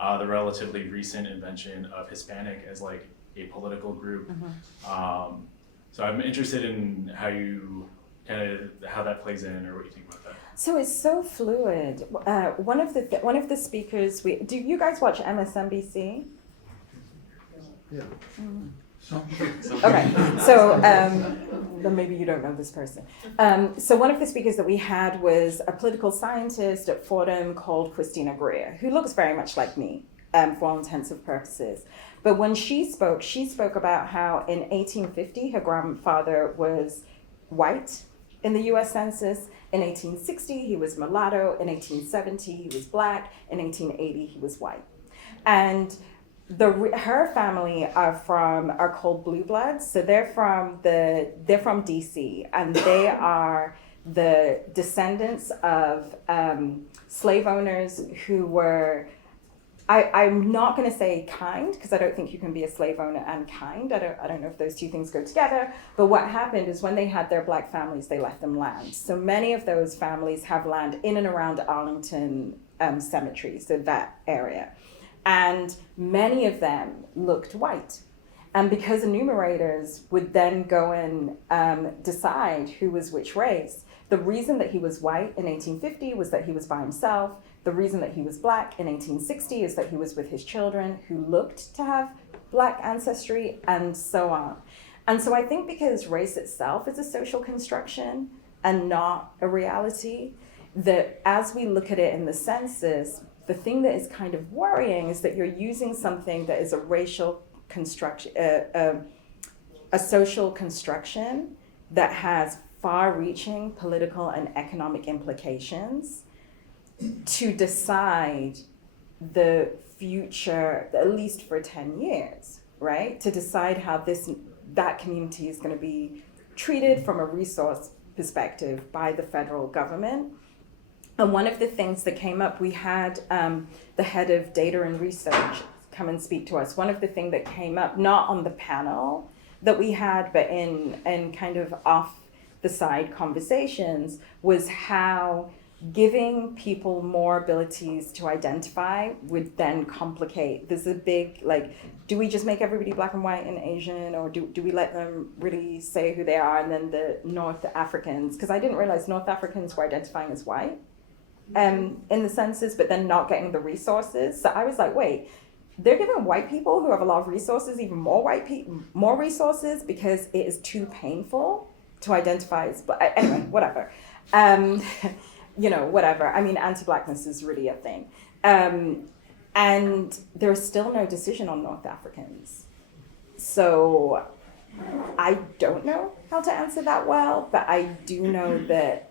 the relatively recent invention of Hispanic as like a political group. So I'm interested in how you how that plays in, or what you think about that. So it's so fluid. One of the speakers, do you guys watch MSNBC? Yeah. Okay, so then maybe you don't know this person. So one of the speakers that we had was a political scientist at Fordham called Christina Greer, who looks very much like me for all intents and purposes. But when she spoke about how in 1850 her grandfather was white in the US Census. In 1860, he was mulatto. In 1870, he was Black. In 1880, he was white. And her family are called blue bloods. So they're from DC, and they are the descendants of slave owners who were, I'm not going to say kind, because I don't think you can be a slave owner and kind. I don't know if those two things go together. But what happened is when they had their Black families, they left them land. So many of those families have land in and around Arlington Cemetery, so that area. And many of them looked white. And because enumerators would then go and decide who was which race, the reason that he was white in 1850 was that he was by himself. The reason that he was black in 1860 is that he was with his children who looked to have black ancestry, and so on. And so I think because race itself is a social construction and not a reality, that as we look at it in the census, the thing that is kind of worrying is that you're using something that is a racial construction, a social construction that has far-reaching political and economic implications to decide the future, at least for 10 years, right? To decide how that community is going to be treated from a resource perspective by the federal government. And one of the things that came up, we had the head of data and research come and speak to us. One of the things that came up, not on the panel that we had, but in kind of off the side conversations, was how giving people more abilities to identify would then complicate. There's a big, like, do we just make everybody black and white and Asian, or do we let them really say who they are? And then the North Africans, because I didn't realize North Africans were identifying as white in the census, but then not getting the resources. So I was like, wait, they're giving white people who have a lot of resources even more more resources because it is too painful to identify as black. Anyway, whatever. Whatever. I mean, anti-blackness is really a thing. And there's still no decision on North Africans. So I don't know how to answer that well, but I do know that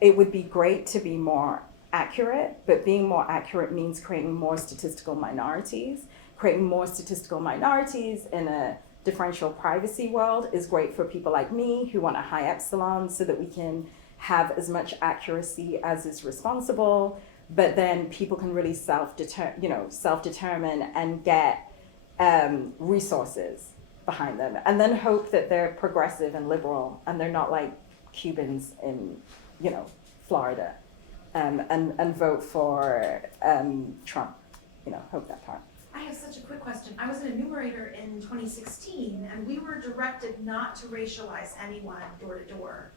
it would be great to be more accurate, but being more accurate means creating more statistical minorities. Creating more statistical minorities in a differential privacy world is great for people like me who want a high epsilon so that we can have as much accuracy as is responsible, but then people can really self-determine and get resources behind them, and then hope that they're progressive and liberal and they're not like Cubans in, Florida, and vote for Trump. Hope that part. I have such a quick question. I was an enumerator in 2016, and we were directed not to racialize anyone door to door.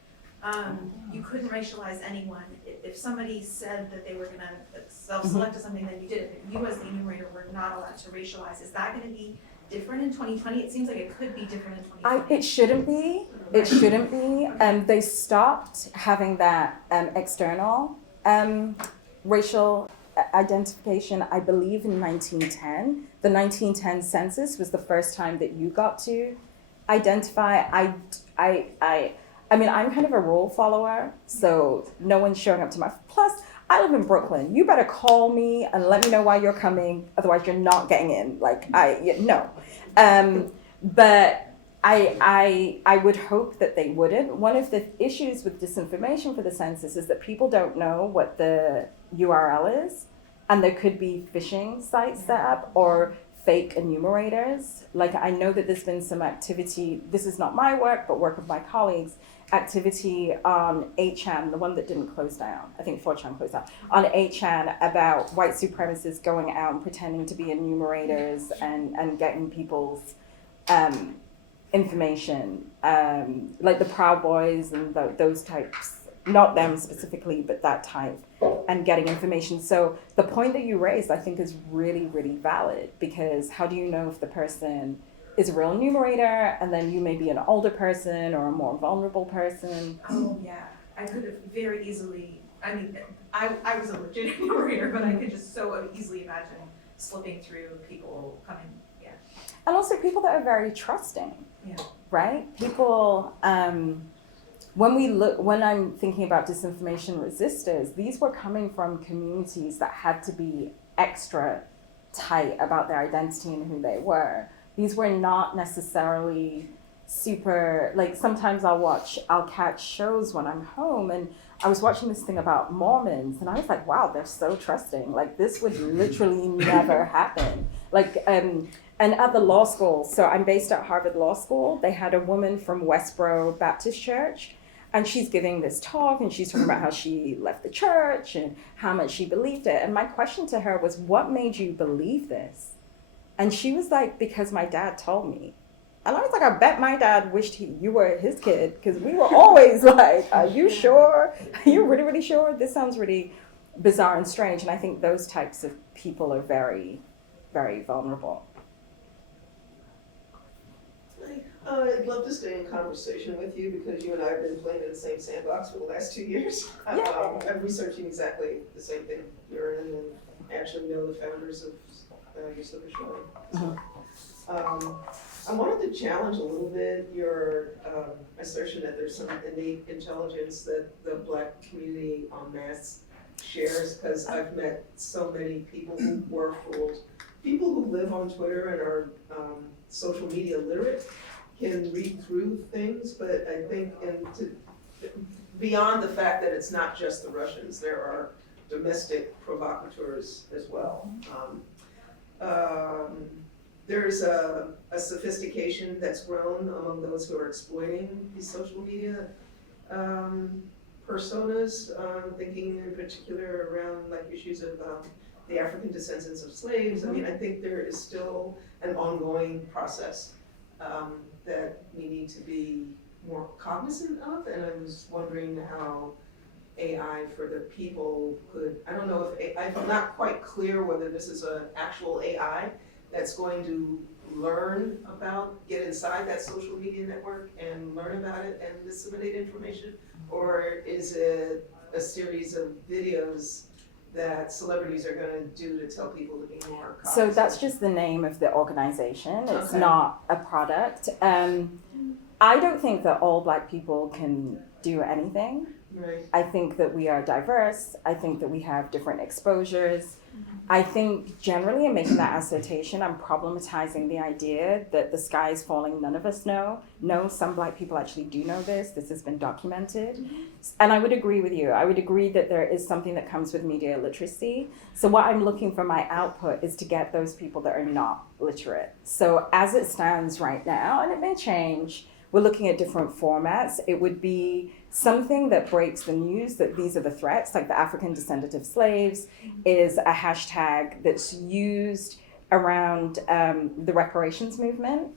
You couldn't racialize anyone. If somebody said that they were going to self-select something, then you did it. But you as the enumerator were not allowed to racialize. Is that going to be different in 2020? It seems like it could be different in 2020. It shouldn't be. It shouldn't be. They stopped having that external racial identification, I believe, in 1910. The 1910 census was the first time that you got to identify. I mean, I'm kind of a rule follower, so no one's showing up to my. Plus, I live in Brooklyn. You better call me and let me know why you're coming. Otherwise, you're not getting in. No. But I would hope that they wouldn't. One of the issues with disinformation for the census is that people don't know what the URL is, and there could be phishing sites set up or fake enumerators. Like, I know that there's been some activity, this is not my work, but work of my colleagues, activity on 8chan, the one that didn't close down, I think 4chan closed down, on 8chan about white supremacists going out and pretending to be enumerators and getting people's information, like the Proud Boys and those types, not them specifically, but that type, and getting information. So the point that you raised, I think, is really, really valid, because how do you know if the person is a real enumerator, and then you may be an older person or a more vulnerable person? Oh, yeah. I could have very easily, I was a legit enumerator, but I could just so easily imagine slipping through people coming, yeah. And also people that are very trusting, Yeah. right? People, when I'm thinking about disinformation resisters, these were coming from communities that had to be extra tight about their identity and who they were. These were not necessarily super, like, sometimes I'll catch shows when I'm home, and I was watching this thing about Mormons, and I was like, wow, they're so trusting. Like, this would literally never happen. Like, and at the law school, so I'm based at Harvard Law School, they had a woman from Westboro Baptist Church, and she's giving this talk, and she's talking about how she left the church and how much she believed it. And my question to her was, what made you believe this? And she was like, because my dad told me. And I was like, I bet my dad wished you were his kid, because we were always like, are you sure? Are you really, really sure? This sounds really bizarre and strange. And I think those types of people are very, very vulnerable. I'd love to stay in conversation with you because you and I have been playing in the same sandbox for the last 2 years. I'm researching exactly the same thing you're in and actually know the founders of your show. I wanted to challenge a little bit your assertion that there's some innate intelligence that the Black community en masse shares, because I've met so many people who were fooled. People who live on Twitter and are social media literate can read through things, but I think beyond the fact that it's not just the Russians, there are domestic provocateurs as well. There's a sophistication that's grown among those who are exploiting these social media personas, thinking in particular around like issues of the African descendants of slaves. I mean, I think there is still an ongoing process that we need to be more cognizant of, and I was wondering how AI for the people could, I don't know if, I'm not quite clear whether this is an actual AI that's going to learn about, get inside that social media network and learn about it and disseminate information, or is it a series of videos that celebrities are gonna do to tell people to be more cognizant? So that's just the name of the organization. It's Okay. not a product. I don't think that all Black people can do anything. Right. I think that we are diverse. I think that we have different exposures. I think generally in making that assertion, I'm problematizing the idea that the sky is falling, none of us know. No, some Black people actually do know this. This has been documented. And I would agree with you. I would agree that there is something that comes with media literacy. So what I'm looking for my output is to get those people that are not literate. So as it stands right now, and it may change, we're looking at different formats. It would be something that breaks the news that these are the threats, like the African descendant of slaves is a hashtag that's used around the reparations movement.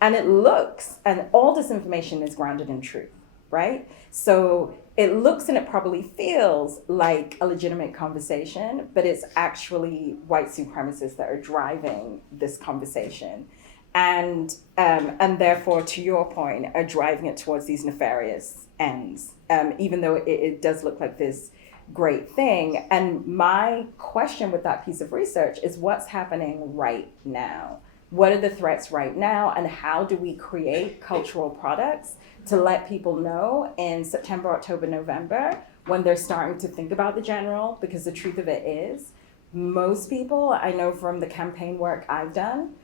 And it looks, and all disinformation is grounded in truth, right? So it looks and it probably feels like a legitimate conversation, but it's actually white supremacists that are driving this conversation. And therefore, to your point, are driving it towards these nefarious ends, even though it does look like this great thing. And my question with that piece of research is what's happening right now? What are the threats right now? And how do we create cultural products to let people know in September, October, November, when they're starting to think about the general? Because the truth of it is, most people, I know from the campaign work I've done,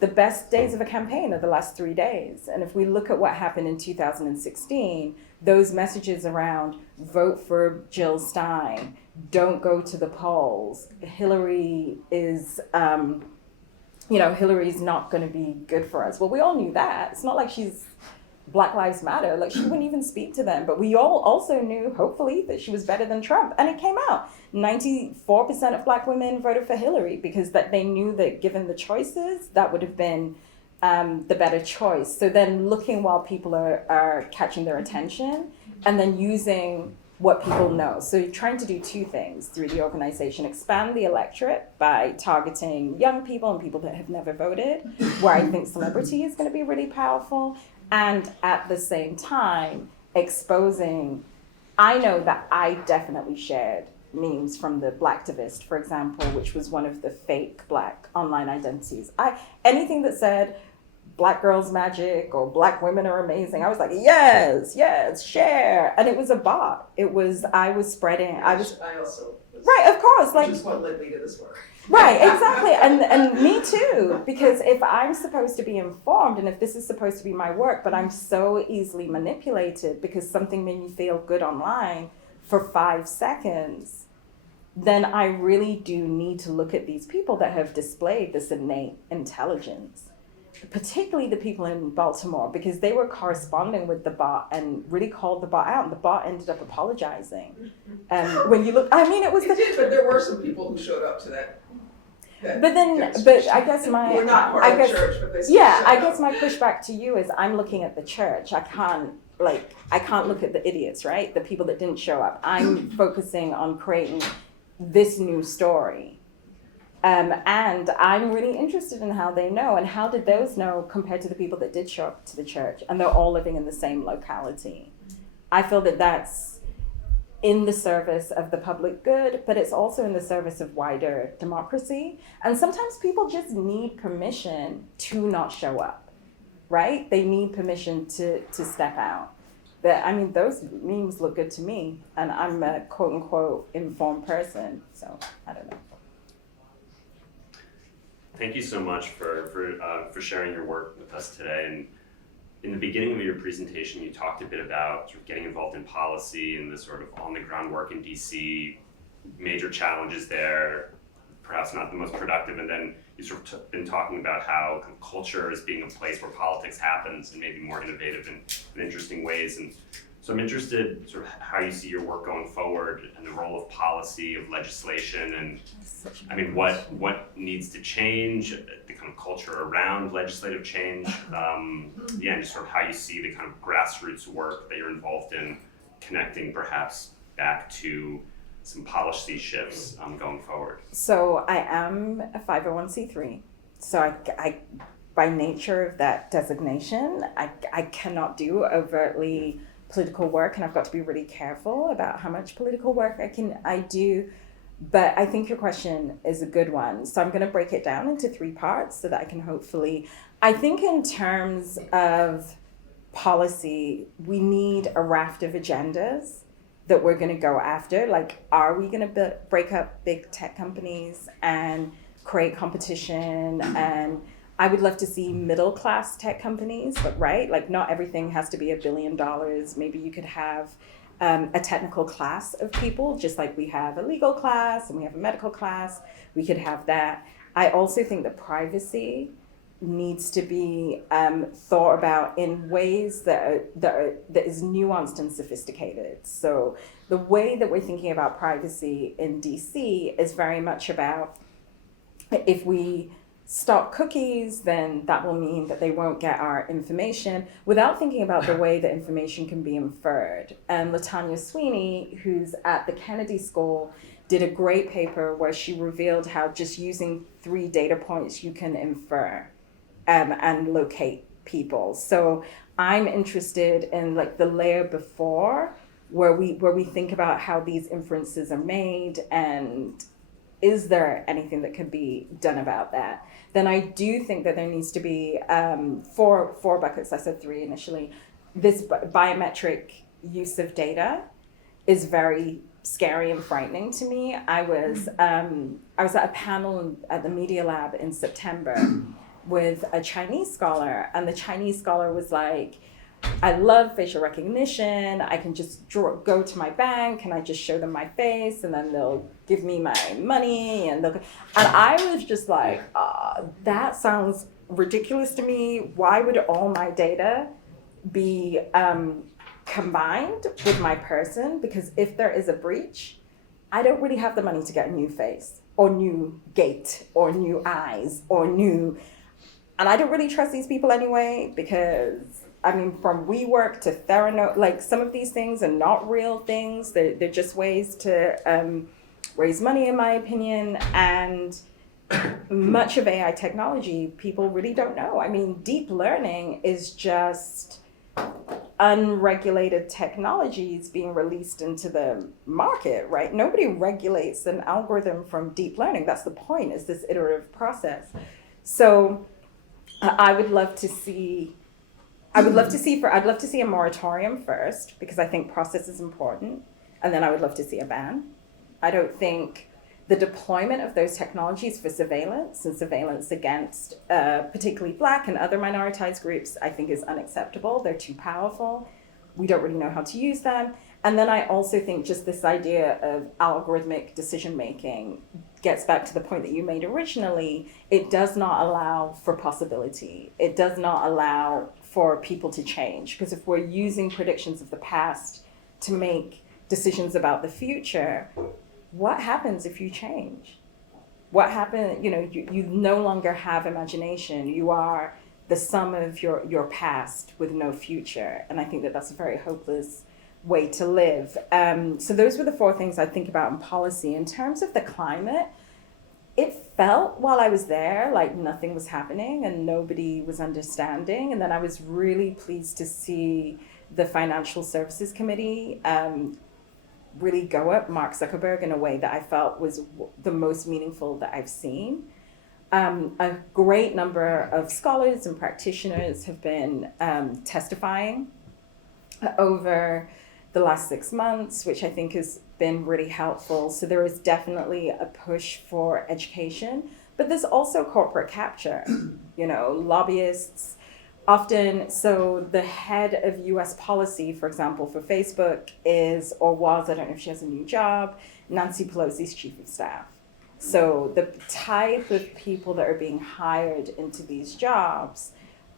the best days of a campaign are the last 3 days. And if we look at what happened in 2016, those messages around vote for Jill Stein, don't go to the polls, Hillary is, Hillary's not gonna be good for us. Well, we all knew that. It's not like she's Black Lives Matter, like she wouldn't even speak to them. But we all also knew, hopefully, that she was better than Trump. And it came out. 94% of Black women voted for Hillary because that they knew that given the choices, that would have been the better choice. So then looking while people are catching their attention and then using what people know. So you're trying to do two things through the organization: expand the electorate by targeting young people and people that have never voted, where I think celebrity is going to be really powerful. And at the same time, exposing, I know that I definitely shared memes from the Blacktivist, for example, which was one of the fake Black online identities. Anything that said Black girls magic or Black women are amazing, I was like, yes, share. And it was a bot. I was spreading, I also was, right, of course. which is what led me to this work. Right, exactly. And me too, because if I'm supposed to be informed and if this is supposed to be my work, but I'm so easily manipulated because something made me feel good online for 5 seconds, then I really do need to look at these people that have displayed this innate intelligence, particularly the people in Baltimore, because they were corresponding with the bot and really called the bot out, and the bot ended up apologizing. And when you look, I mean, it was It did, but there were some people who showed up to that. that But then, gets but pushed. I guess my, We're not part I of the guess, church, but they yeah, still I show guess up. my pushback to you is I'm looking at the church. I can't look at the idiots, right? The people that didn't show up. I'm focusing on creating this new story. And I'm really interested in how they know and how did those know compared to the people that did show up to the church and they're all living in the same locality. I feel that that's in the service of the public good, but it's also in the service of wider democracy. And sometimes people just need permission to not show up, right? They need permission to step out. Those memes look good to me, and I'm a quote unquote informed person, so I don't know. Thank you so much for sharing your work with us today. And in the beginning of your presentation, you talked a bit about sort of getting involved in policy and the sort of on-the-ground work in DC, major challenges there, perhaps not the most productive. And then you sort of been talking about how kind of culture is being a place where politics happens and maybe more innovative and interesting ways. And so I'm interested sort of how you see your work going forward and the role of policy, of legislation, and what needs to change, the kind of culture around legislative change, and just sort of how you see the kind of grassroots work that you're involved in connecting perhaps back to some policy shifts going forward. So I am a 501c3. So I by nature of that designation, I cannot do overtly political work, and I've got to be really careful about how much political work I do. But I think your question is a good one. So I'm going to break it down into 3 parts so that I can I think in terms of policy, we need a raft of agendas that we're going to go after. Like, are we going to break up big tech companies and create competition? And I would love to see middle class tech companies, but right, like not everything has to be $1 billion. Maybe you could have a technical class of people, just like we have a legal class and we have a medical class. We could have that. I also think that privacy needs to be thought about in ways that is nuanced and sophisticated. So the way that we're thinking about privacy in DC is very much about, if we stop cookies, then that will mean that they won't get our information, without thinking about the way that information can be inferred. And LaTanya Sweeney, who's at the Kennedy School, did a great paper where she revealed how just using 3 data points you can infer and locate people. So I'm interested in like the layer before, where we think about how these inferences are made, and is there anything that could be done about that? Then I do think that there needs to be 4 buckets. I said 3 initially. This biometric use of data is very scary and frightening to me. I was at a panel at the Media Lab in September with a Chinese scholar, and the Chinese scholar was like, I love facial recognition. I can just go to my bank and I just show them my face, and then they'll give me my money, and I was just like, that sounds ridiculous to me. Why would all my data be combined with my person? Because if there is a breach, I don't really have the money to get a new face or new gait or new eyes or and I don't really trust these people anyway, because from WeWork to Theranos, like some of these things are not real things. They're just ways to raise money, in my opinion. And much of AI technology, people really don't know. Deep learning is just unregulated technologies being released into the market, right? Nobody regulates an algorithm from deep learning. That's the point, is this iterative process. So I'd love to see a moratorium first, because I think process is important, and then I would love to see a ban. I don't think the deployment of those technologies for surveillance and surveillance against particularly Black and other minoritized groups, I think is unacceptable. They're too powerful. We don't really know how to use them. And then I also think just this idea of algorithmic decision making gets back to the point that you made originally. It does not allow for possibility. It does not allow for people to change. Because if we're using predictions of the past to make decisions about the future, what happens if you change? What happened, you no longer have imagination. You are the sum of your past with no future. And I think that that's a very hopeless way to live. So those were the 4 things I think about in policy. In terms of the climate, it felt while I was there like nothing was happening and nobody was understanding. And then I was really pleased to see the Financial Services Committee really go at Mark Zuckerberg in a way that I felt was the most meaningful that I've seen. A great number of scholars and practitioners have been testifying over the last 6 months, which I think has been really helpful. So there is definitely a push for education, but there's also corporate capture, lobbyists. Often, so the head of US policy, for example, for Facebook is, or was, I don't know if she has a new job, Nancy Pelosi's chief of staff. So the type of people that are being hired into these jobs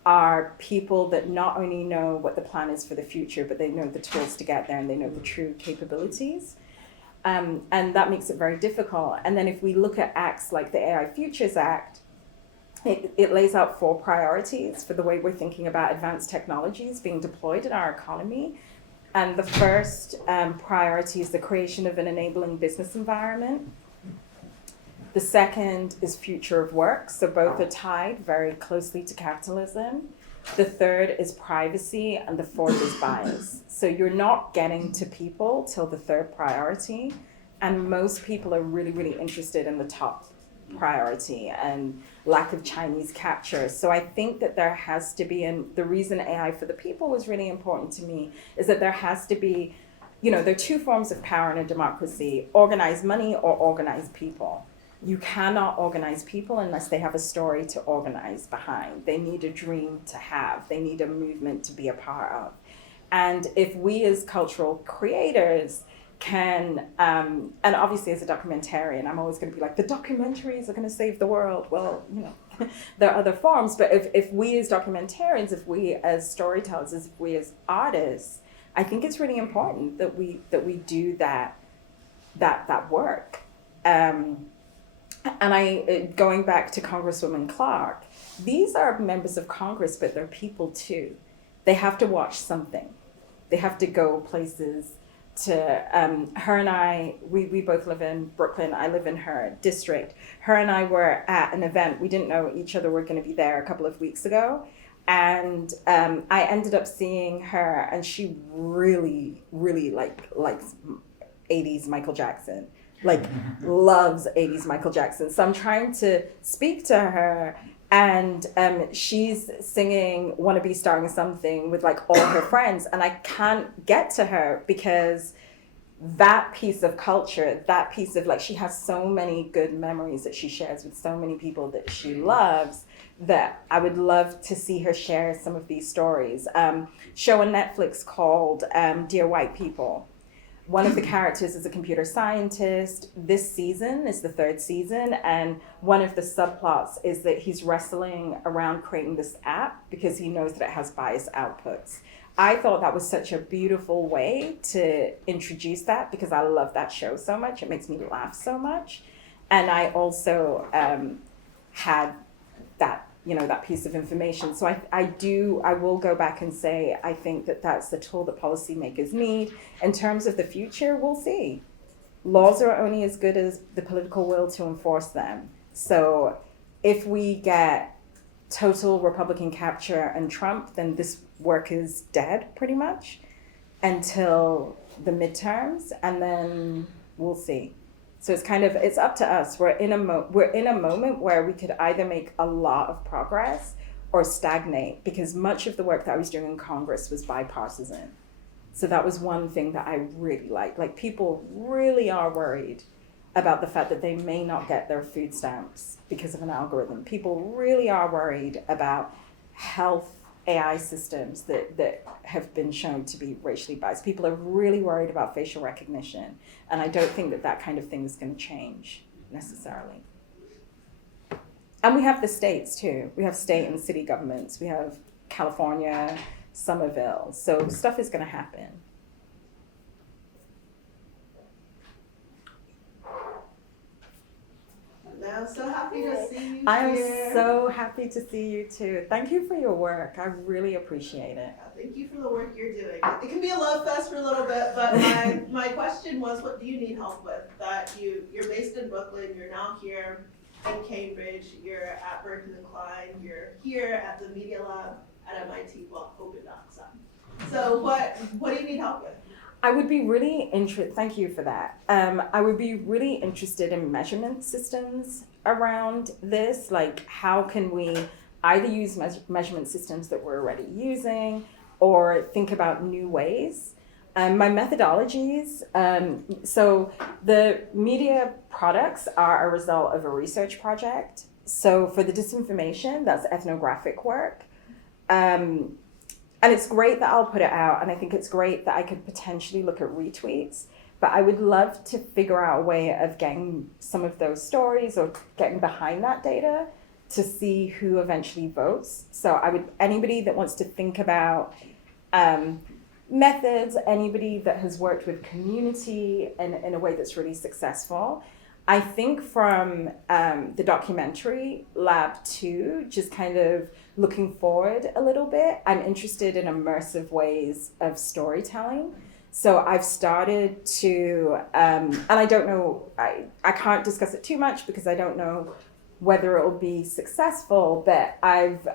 are people that not only know what the plan is for the future, but they know the tools to get there and they know the true capabilities. And that makes it very difficult. And then if we look at acts like the AI Futures Act, it lays out 4 priorities for the way we're thinking about advanced technologies being deployed in our economy. And the first priority is the creation of an enabling business environment. The second is future of work. So both are tied very closely to capitalism. The third is privacy, and the fourth is bias. So you're not getting to people till the third priority. And most people are really, really interested in the top priority and lack of Chinese capture. So I think that there has to be, and the reason AI for the people was really important to me is that there has to be, there are 2 forms of power in a democracy: organized money or organized people. You cannot organize people unless they have a story to organize behind. They need a dream to have. They need a movement to be a part of. And if we as cultural creators can, and obviously as a documentarian, I'm always going to be like, the documentaries are going to save the world. Well, there are other forms, but if we as documentarians, if we as storytellers, if we as artists, I think it's really important that we do that work. And going back to Congresswoman Clark, these are members of Congress, but they're people too. They have to watch something. They have to go places to, her and I, we both live in Brooklyn. I live in her district. Her and I were at an event. We didn't know each other were going to be there a couple of weeks ago. And I ended up seeing her, and she really, really likes 80s Michael Jackson. Loves 80s Michael Jackson. So I'm trying to speak to her, and she's singing Wanna Be Starring Something with all her friends, and I can't get to her because that piece of culture, that piece of she has so many good memories that she shares with so many people that she loves, that I would love to see her share some of these stories. Show on Netflix called Dear White People. One of the characters is a computer scientist. This season is the 3rd season, and one of the subplots is that he's wrestling around creating this app because he knows that it has biased outputs. I thought that was such a beautiful way to introduce that because I love that show so much. It makes me laugh so much. And I also had that, that piece of information. So I will go back and say, I think that that's the tool that policymakers need. In terms of the future, we'll see. Laws are only as good as the political will to enforce them. So if we get total Republican capture and Trump, then this work is dead pretty much until the midterms, and then we'll see. So it's up to us. We're in a moment where we could either make a lot of progress or stagnate, because much of the work that I was doing in Congress was bipartisan. So that was one thing that I really liked. People really are worried about the fact that they may not get their food stamps because of an algorithm. People really are worried about health AI systems that have been shown to be racially biased. People are really worried about facial recognition. And I don't think that kind of thing is going to change necessarily. And we have the states too. We have state and city governments. We have California, Somerville. So stuff is going to happen. Now I'm so happy to see you I am here. so happy to see you too. Thank you for your work. I really appreciate it. Thank you for the work you're doing. It can be a love fest for a little bit, but my question was, what do you need help with? That you're based in Brooklyn, you're now here in Cambridge, you're at Berkman and Klein, you're here at the Media Lab at MIT, well, Open Docs. So what do you need help with? I would be really interested, thank you for that. I would be really interested in measurement systems around this. Like, how can we either use measurement systems that we're already using or think about new ways? My methodologies, so the media products are a result of a research project. So for the disinformation, that's ethnographic work. And it's great that I'll put it out, and I think it's great that I could potentially look at retweets, but I would love to figure out a way of getting some of those stories or getting behind that data to see who eventually votes. So anybody that wants to think about methods, anybody that has worked with community in a way that's really successful. I think from the documentary Lab 2, just kind of looking forward a little bit, I'm interested in immersive ways of storytelling. So I've started to, and I don't know, I can't discuss it too much because I don't know whether it'll be successful, but I've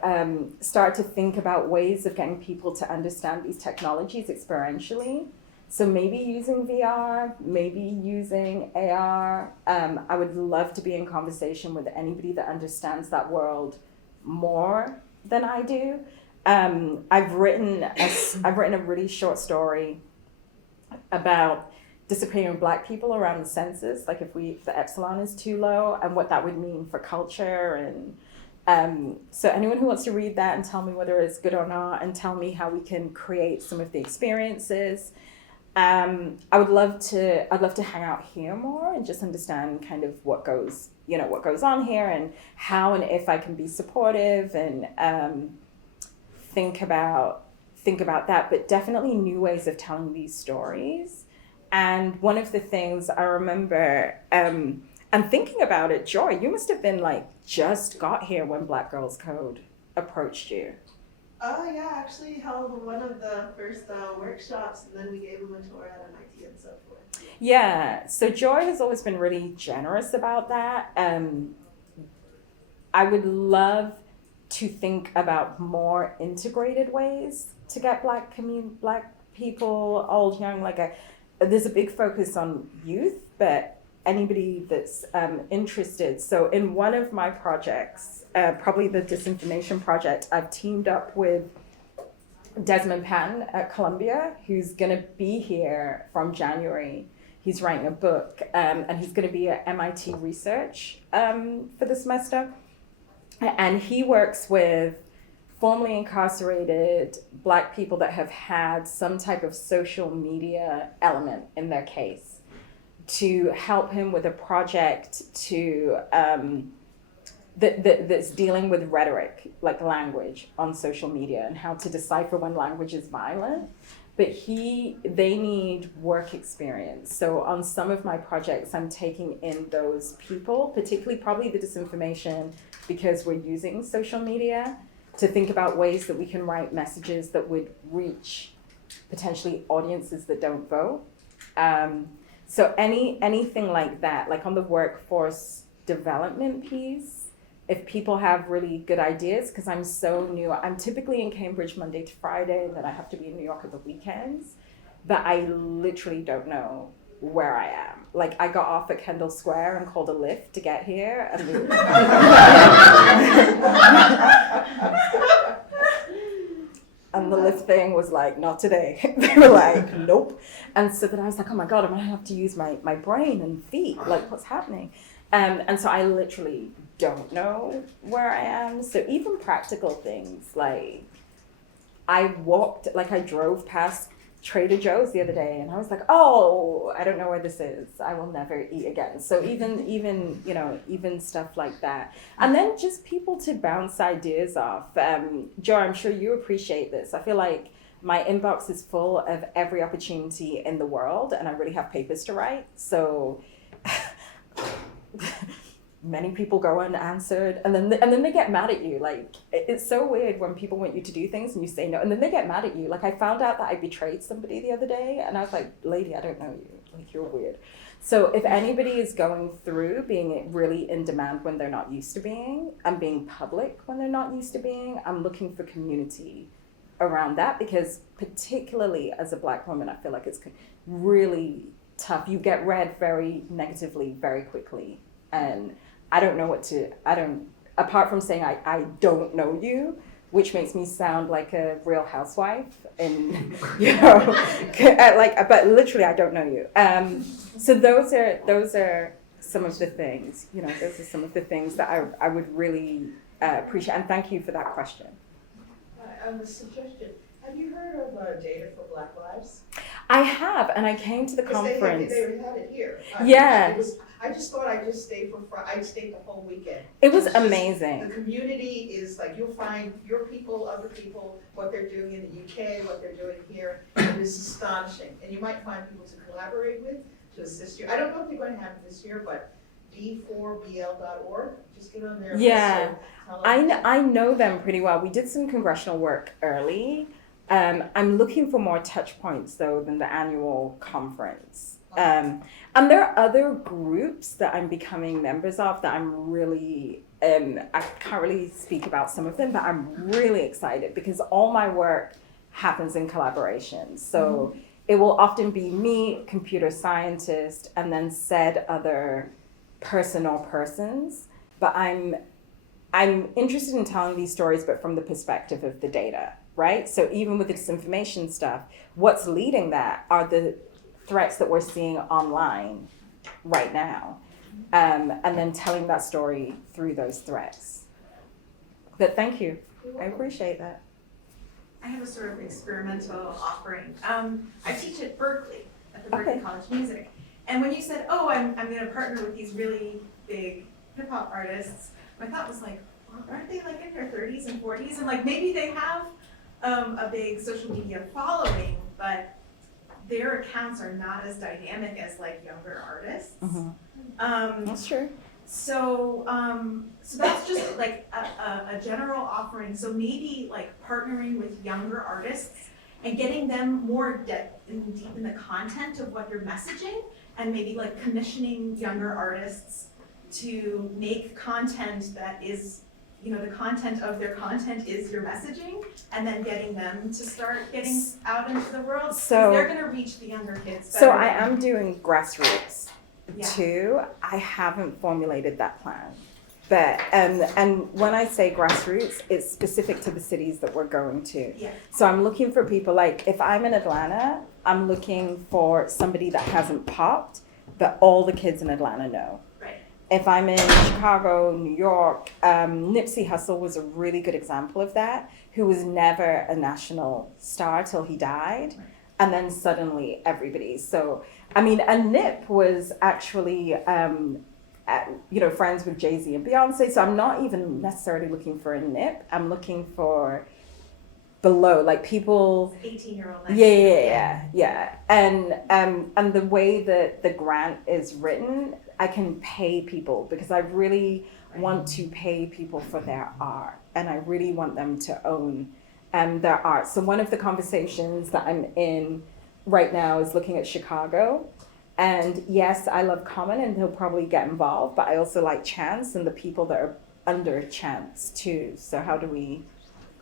started to think about ways of getting people to understand these technologies experientially. So maybe using VR, maybe using AR. I would love to be in conversation with anybody that understands that world more than I do. I've written a really short story about disappearing Black people around the census, like if the epsilon is too low, and what that would mean for culture. And so anyone who wants to read that and tell me whether it's good or not, and tell me how we can create some of the experiences. I'd love to hang out here more and just understand kind of what goes on here, and how and if I can be supportive, and think about that, but definitely new ways of telling these stories. And one of the things I remember, and thinking about it, Joy, you must have been like just got here when Black Girls Code approached you. Oh yeah, I actually held one of the first workshops, and then we gave them a tour at MIT and so forth. Yeah, so Joy has always been really generous about that. I would love to think about more integrated ways to get Black people, old, young, there's a big focus on youth, but anybody that's interested. So in one of my projects, probably the Disinformation Project, I've teamed up with Desmond Patton at Columbia, who's gonna be here from January. He's writing a book, and he's gonna be at MIT Research for the semester. And he works with formerly incarcerated Black people that have had some type of social media element in their case, to help him with a project to that's dealing with rhetoric, like language on social media, and how to decipher when language is violent. But they need work experience. So on some of my projects, I'm taking in those people, particularly probably the disinformation, because we're using social media to think about ways that we can write messages that would reach potentially audiences that don't vote. So anything like that, like on the workforce development piece, if people have really good ideas, because I'm so new, I'm typically in Cambridge Monday to Friday, and then I have to be in New York at the weekends, but I literally don't know where I am. Like, I got off at Kendall Square and called a Lyft to get here, and and the Lyft thing was like, not today. They were like, nope. And so then I was like, oh my God, I'm gonna have to use my brain and feet, like what's happening? And so I literally don't know where I am. So even practical things, like I drove past Trader Joe's the other day, and I was like, oh, I don't know where this is. I will never eat again. So even stuff like that. And then just people to bounce ideas off. Joe, I'm sure you appreciate this. I feel like my inbox is full of every opportunity in the world, and I really have papers to write. So many people go unanswered, and then they get mad at you. Like, it's so weird when people want you to do things and you say no, and then they get mad at you. Like, I found out that I betrayed somebody the other day, and I was like, lady, I don't know you. Like, you're weird. So if anybody is going through being really in demand when they're not used to being, and being public when they're not used to being, I'm looking for community around that, because particularly as a Black woman, I feel like it's really tough. You get read very negatively very quickly, and I don't know apart from saying I don't know you, which makes me sound like a real housewife, and but literally I don't know you. So those are some of the things, those are some of the things that I would really appreciate, and thank you for that question. A suggestion. Have you heard of data for Black Lives? I have, and I came to the conference. They had it here. Yeah. I just thought I'd just stay I'd stay the whole weekend. It was amazing. The community is like, you'll find your people, other people, what they're doing in the UK, what they're doing here. It is astonishing. And you might find people to collaborate with, to assist you. I don't know if they're going to have it this year, but d4bl.org, just get on there. Yeah, I know them pretty well. We did some congressional work early. I'm looking for more touch points though than the annual conference. And there are other groups that I'm becoming members of that I'm really, I can't really speak about some of them, but I'm really excited because all my work happens in collaboration. So it will often be me, computer scientist, and then said other person or persons. But I'm interested in telling these stories, but from the perspective of the data, right? So even with the disinformation stuff, what's leading that are the threats that we're seeing online right now, and then telling that story through those threats. But thank you, I appreciate that. I have a sort of experimental offering. I teach at Berkeley, at the Berkeley College of Music. And when you said, oh, I'm gonna partner with these really big hip hop artists, my thought was like, well, aren't they like in their 30s and 40s? And like maybe they have a big social media following, but their accounts are not as dynamic as like younger artists. That's true. So that's just like a general offering. So maybe like partnering with younger artists and getting them more deep in the content of what they're messaging, and maybe like commissioning younger artists to make content that is, the content of their content is your messaging, and then getting them to start getting out into the world. So they're gonna reach the younger kids better. So I am doing grassroots too. I haven't formulated that plan. But and when I say grassroots, it's specific to the cities that we're going to. Yeah. So I'm looking for people, like if I'm in Atlanta, I'm looking for somebody that hasn't popped, but all the kids in Atlanta know. Right. If I'm in Chicago, New York, Nipsey Hussle was a really good example of that, who was never a national star till he died. Right. And then suddenly everybody. So, I mean, and Nip was actually, friends with Jay-Z and Beyonce. So I'm not even necessarily looking for a Nip. I'm looking for below, like people. 18-year-old. Yeah. And the way that the grant is written, I can pay people because I really want to pay people for their art, and I really want them to own their art. So one of the conversations that I'm in right now is looking at Chicago. And yes, I love Common and he'll probably get involved, but I also like Chance and the people that are under Chance too. So how do we,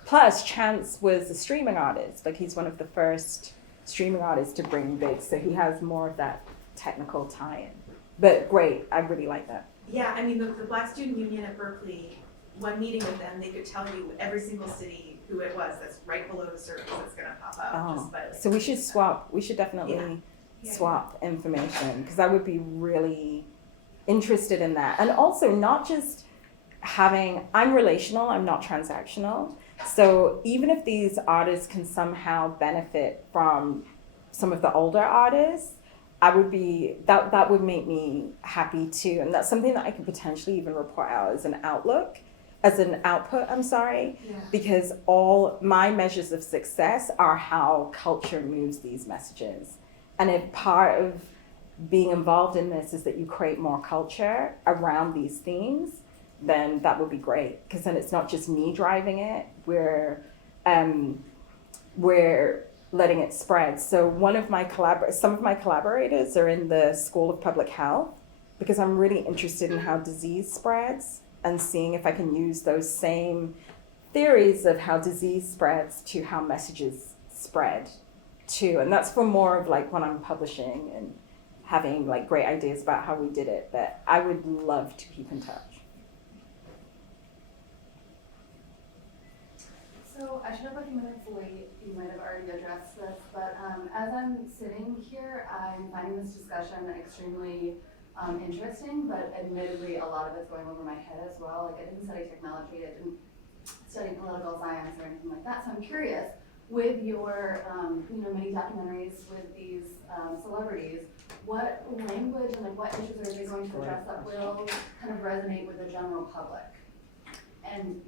plus Chance was a streaming artist, like he's one of the first streaming artists to bring big. So he has more of that technical tie-in. But great, I really like that. Yeah, I mean, the Black Student Union at Berkeley, one meeting with them, they could tell you every single city who it was that's right below the surface that's gonna pop up. Just by, like, so we should swap, we should definitely swap information, because I would be really interested in that. And also not just I'm relational, I'm not transactional. So even if these artists can somehow benefit from some of the older artists, that would make me happy too. And that's something that I could potentially even report out as an output, because all my measures of success are how culture moves these messages. And if part of being involved in this is that you create more culture around these themes, then that would be great. Because then it's not just me driving it, we're letting it spread. So some of my collaborators are in the School of Public Health, because I'm really interested in how disease spreads and seeing if I can use those same theories of how disease spreads to how messages spread too. And that's for more of like when I'm publishing and having like great ideas about how we did it, but I would love to keep in touch. So I should have a few minutes late. You might have already addressed this, but as I'm sitting here, I'm finding this discussion extremely interesting, but admittedly a lot of it's going over my head as well. Like I didn't study technology, I didn't study political science or anything like that. So I'm curious, with your many documentaries with these celebrities, what language and like what issues are they going to address that will kind of resonate with the general public? And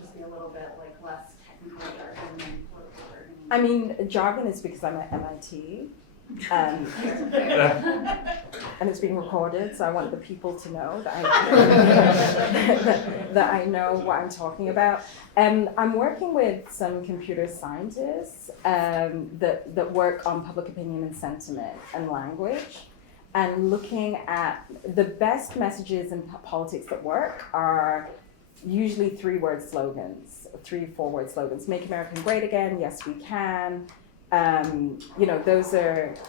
just be a little bit like less technical jargon and political jargon. I mean, jargon is because I'm at MIT. And it's being recorded, so I want the people to know that that I know what I'm talking about. I'm working with some computer scientists that work on public opinion and sentiment and language, and looking at the best messages in politics that work are usually 3-4-word slogans. Make America Great Again, yes we can.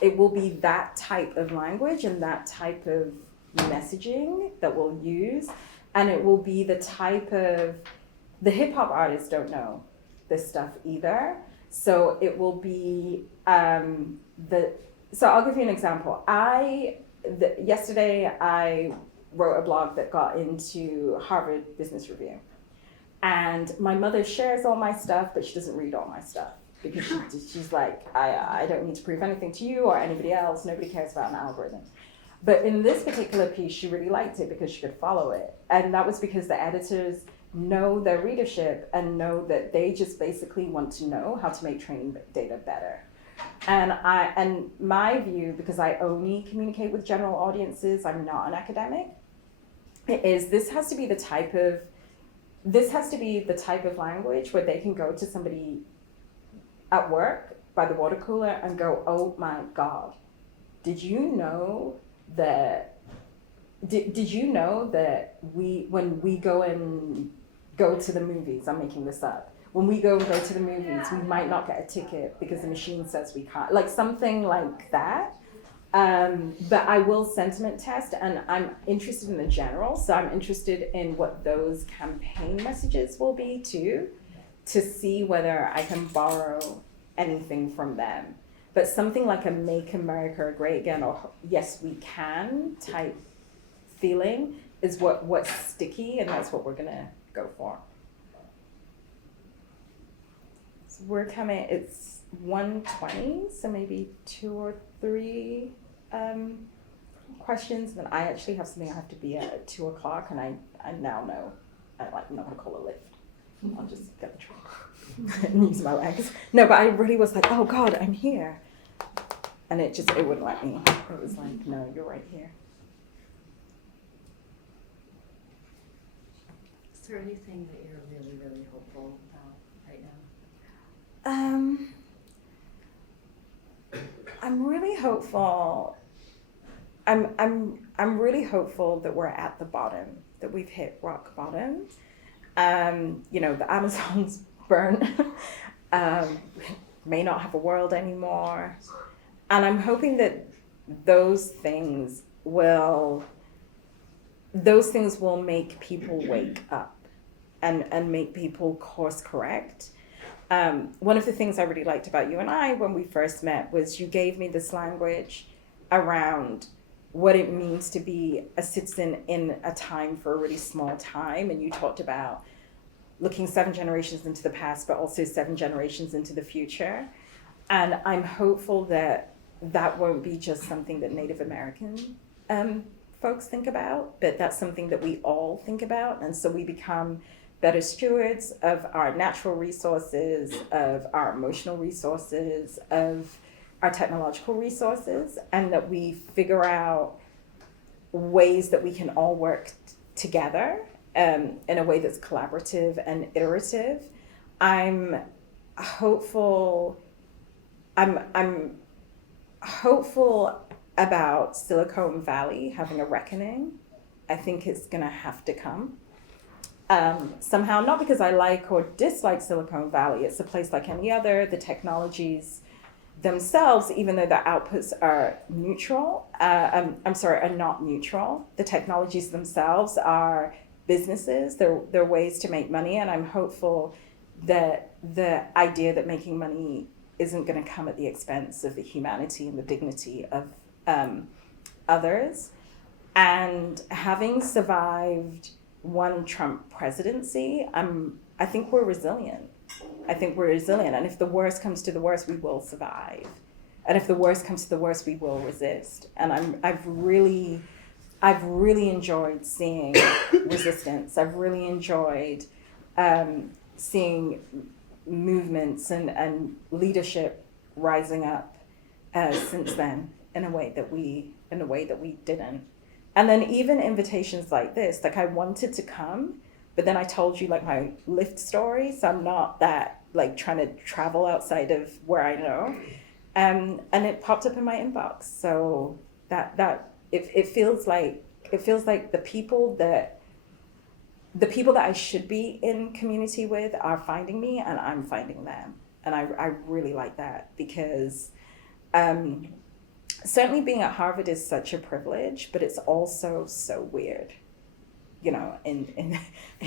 It will be that type of language and that type of messaging that we'll use. And it will be the type of, the hip hop artists don't know this stuff either. So it will be, so I'll give you an example. Yesterday I wrote a blog that got into Harvard Business Review. And my mother shares all my stuff, but she doesn't read all my stuff. Because she's like, I don't need to prove anything to you or anybody else. Nobody cares about an algorithm. But in this particular piece, she really liked it because she could follow it. And that was because the editors know their readership and know that they just basically want to know how to make training data better. And my view, because I only communicate with general audiences, I'm not an academic, is this has to be the type of language where they can go to somebody at work by the water cooler and go, oh my God, did you know that when we go to the movies, I'm making this up, when we go to the movies, we might not get a ticket because the machine says we can't, like something like that. But I will sentiment test, and I'm interested in the general, so I'm interested in what those campaign messages will be too, to see whether I can borrow anything from them. But something like a Make America Great Again or Yes We Can type feeling is what's sticky, and that's what we're gonna go for. So we're coming, it's 1:20, so maybe 2 or 3 questions. Then I actually have something I have to be at 2 o'clock, and I now know I'm not gonna call a lift. I'll just get the truck and use my legs. No, but I really was like, oh God, I'm here. And it wouldn't let me. It was like, no, you're right here. Is there anything that you're really, really hopeful about right now? I'm really hopeful. I'm really hopeful that we're at the bottom, that we've hit rock bottom. The Amazon's burnt, may not have a world anymore. And I'm hoping that those things will make people wake up and make people course correct. One of the things I really liked about you and I when we first met was you gave me this language around what it means to be a citizen in a time for a really small time. And you talked about looking 7 generations into the past, but also 7 generations into the future. And I'm hopeful that that won't be just something that Native American folks think about, but that's something that we all think about. And so we become better stewards of our natural resources, of our emotional resources, of our technological resources and that we figure out ways that we can all work together in a way that's collaborative and iterative. I'm hopeful about Silicon Valley having a reckoning. I think it's gonna have to come. Somehow, not because I like or dislike Silicon Valley, it's a place like any other. The technologies themselves, even though their outputs are neutral, are not neutral. The technologies themselves are businesses, they're ways to make money, and I'm hopeful that the idea that making money isn't gonna come at the expense of the humanity and the dignity of others. And having survived one Trump presidency, I think we're resilient. And if the worst comes to the worst, we will survive. And if the worst comes to the worst, we will resist. And I've really enjoyed seeing resistance. I've really enjoyed seeing movements and leadership rising up since then in a way that we didn't. And then even invitations like this, like I wanted to come, but then I told you like my Lyft story, so I'm not that like trying to travel outside of where I know. And it popped up in my inbox. So that it feels like the people that I should be in community with are finding me and I'm finding them. And I really like that because certainly being at Harvard is such a privilege, but it's also so weird, you know, in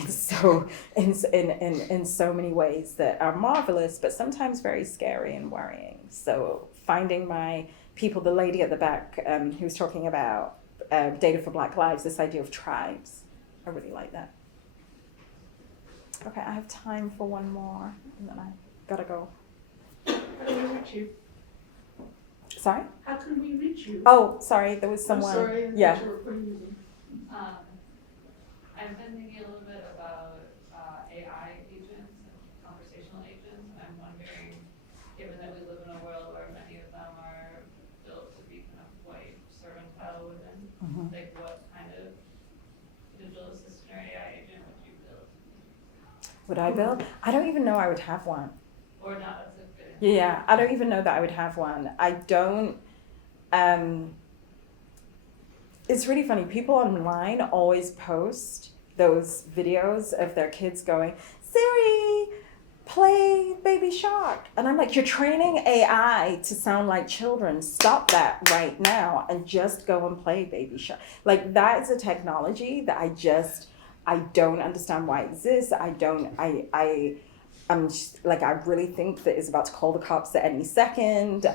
so many ways that are marvelous, but sometimes very scary and worrying. So finding my people, the lady at the back who was talking about Data for Black Lives, this idea of tribes, I really like that. Okay, I have time for one more, and then I gotta go. How do we reach you? Sorry? How can we reach you? Oh, sorry, there was someone. I'm sorry, Yeah. you were putting you in. I've been thinking a little bit about AI agents and conversational agents. I'm wondering, given that we live in a world where many of them are built to be kind of white servantile women, like what kind of digital assistant or AI agent would you build? Would I build? I don't even know I would have one. Or not, that's a good answer. Yeah, I don't even know that I would have one. I don't, it's really funny. People online always post those videos of their kids going, Siri, play Baby Shark. And I'm like, you're training AI to sound like children. Stop that right now and just go and play Baby Shark. Like that is a technology that I don't understand why it exists. I'm just, like, I really think that it's about to call the cops at any second.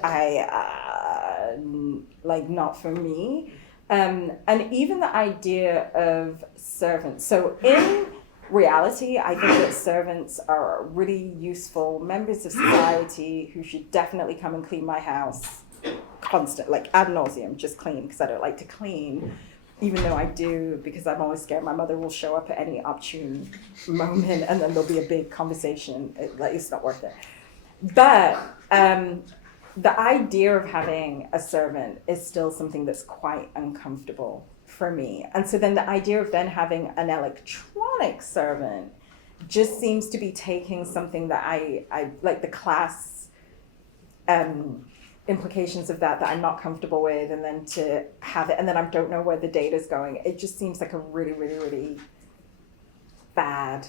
Like, not for me. And even the idea of servants. So in reality, I think that servants are really useful members of society who should definitely come and clean my house like ad nauseum, just clean, because I don't like to clean. Even though I do, because I'm always scared my mother will show up at any opportune moment and then there'll be a big conversation. It's not worth it. But the idea of having a servant is still something that's quite uncomfortable for me. And so then the idea of then having an electronic servant just seems to be taking something that I like the class implications of that I'm not comfortable with, and then to have it, and then I don't know where the data's going. It just seems like a really, really, really bad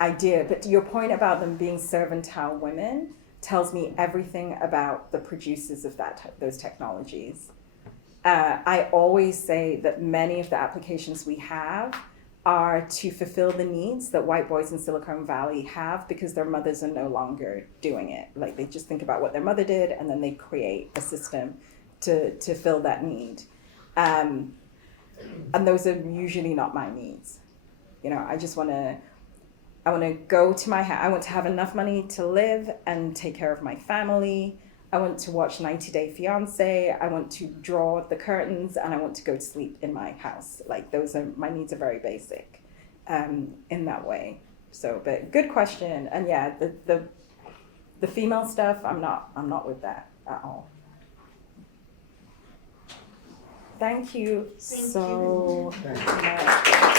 idea. But to your point about them being servantile women tells me everything about the producers of those technologies. I always say that many of the applications we have are to fulfill the needs that white boys in Silicon Valley have because their mothers are no longer doing it. Like they just think about what their mother did and then they create a system to fill that need. And those are usually not my needs. You know, I want to go to my house. I want to have enough money to live and take care of my family. I want to watch 90 Day Fiance. I want to draw the curtains and I want to go to sleep in my house. Like my needs are very basic in that way. So, but good question. And yeah, the female stuff, I'm not with that. at all. Thank you Thank so Thank you. much.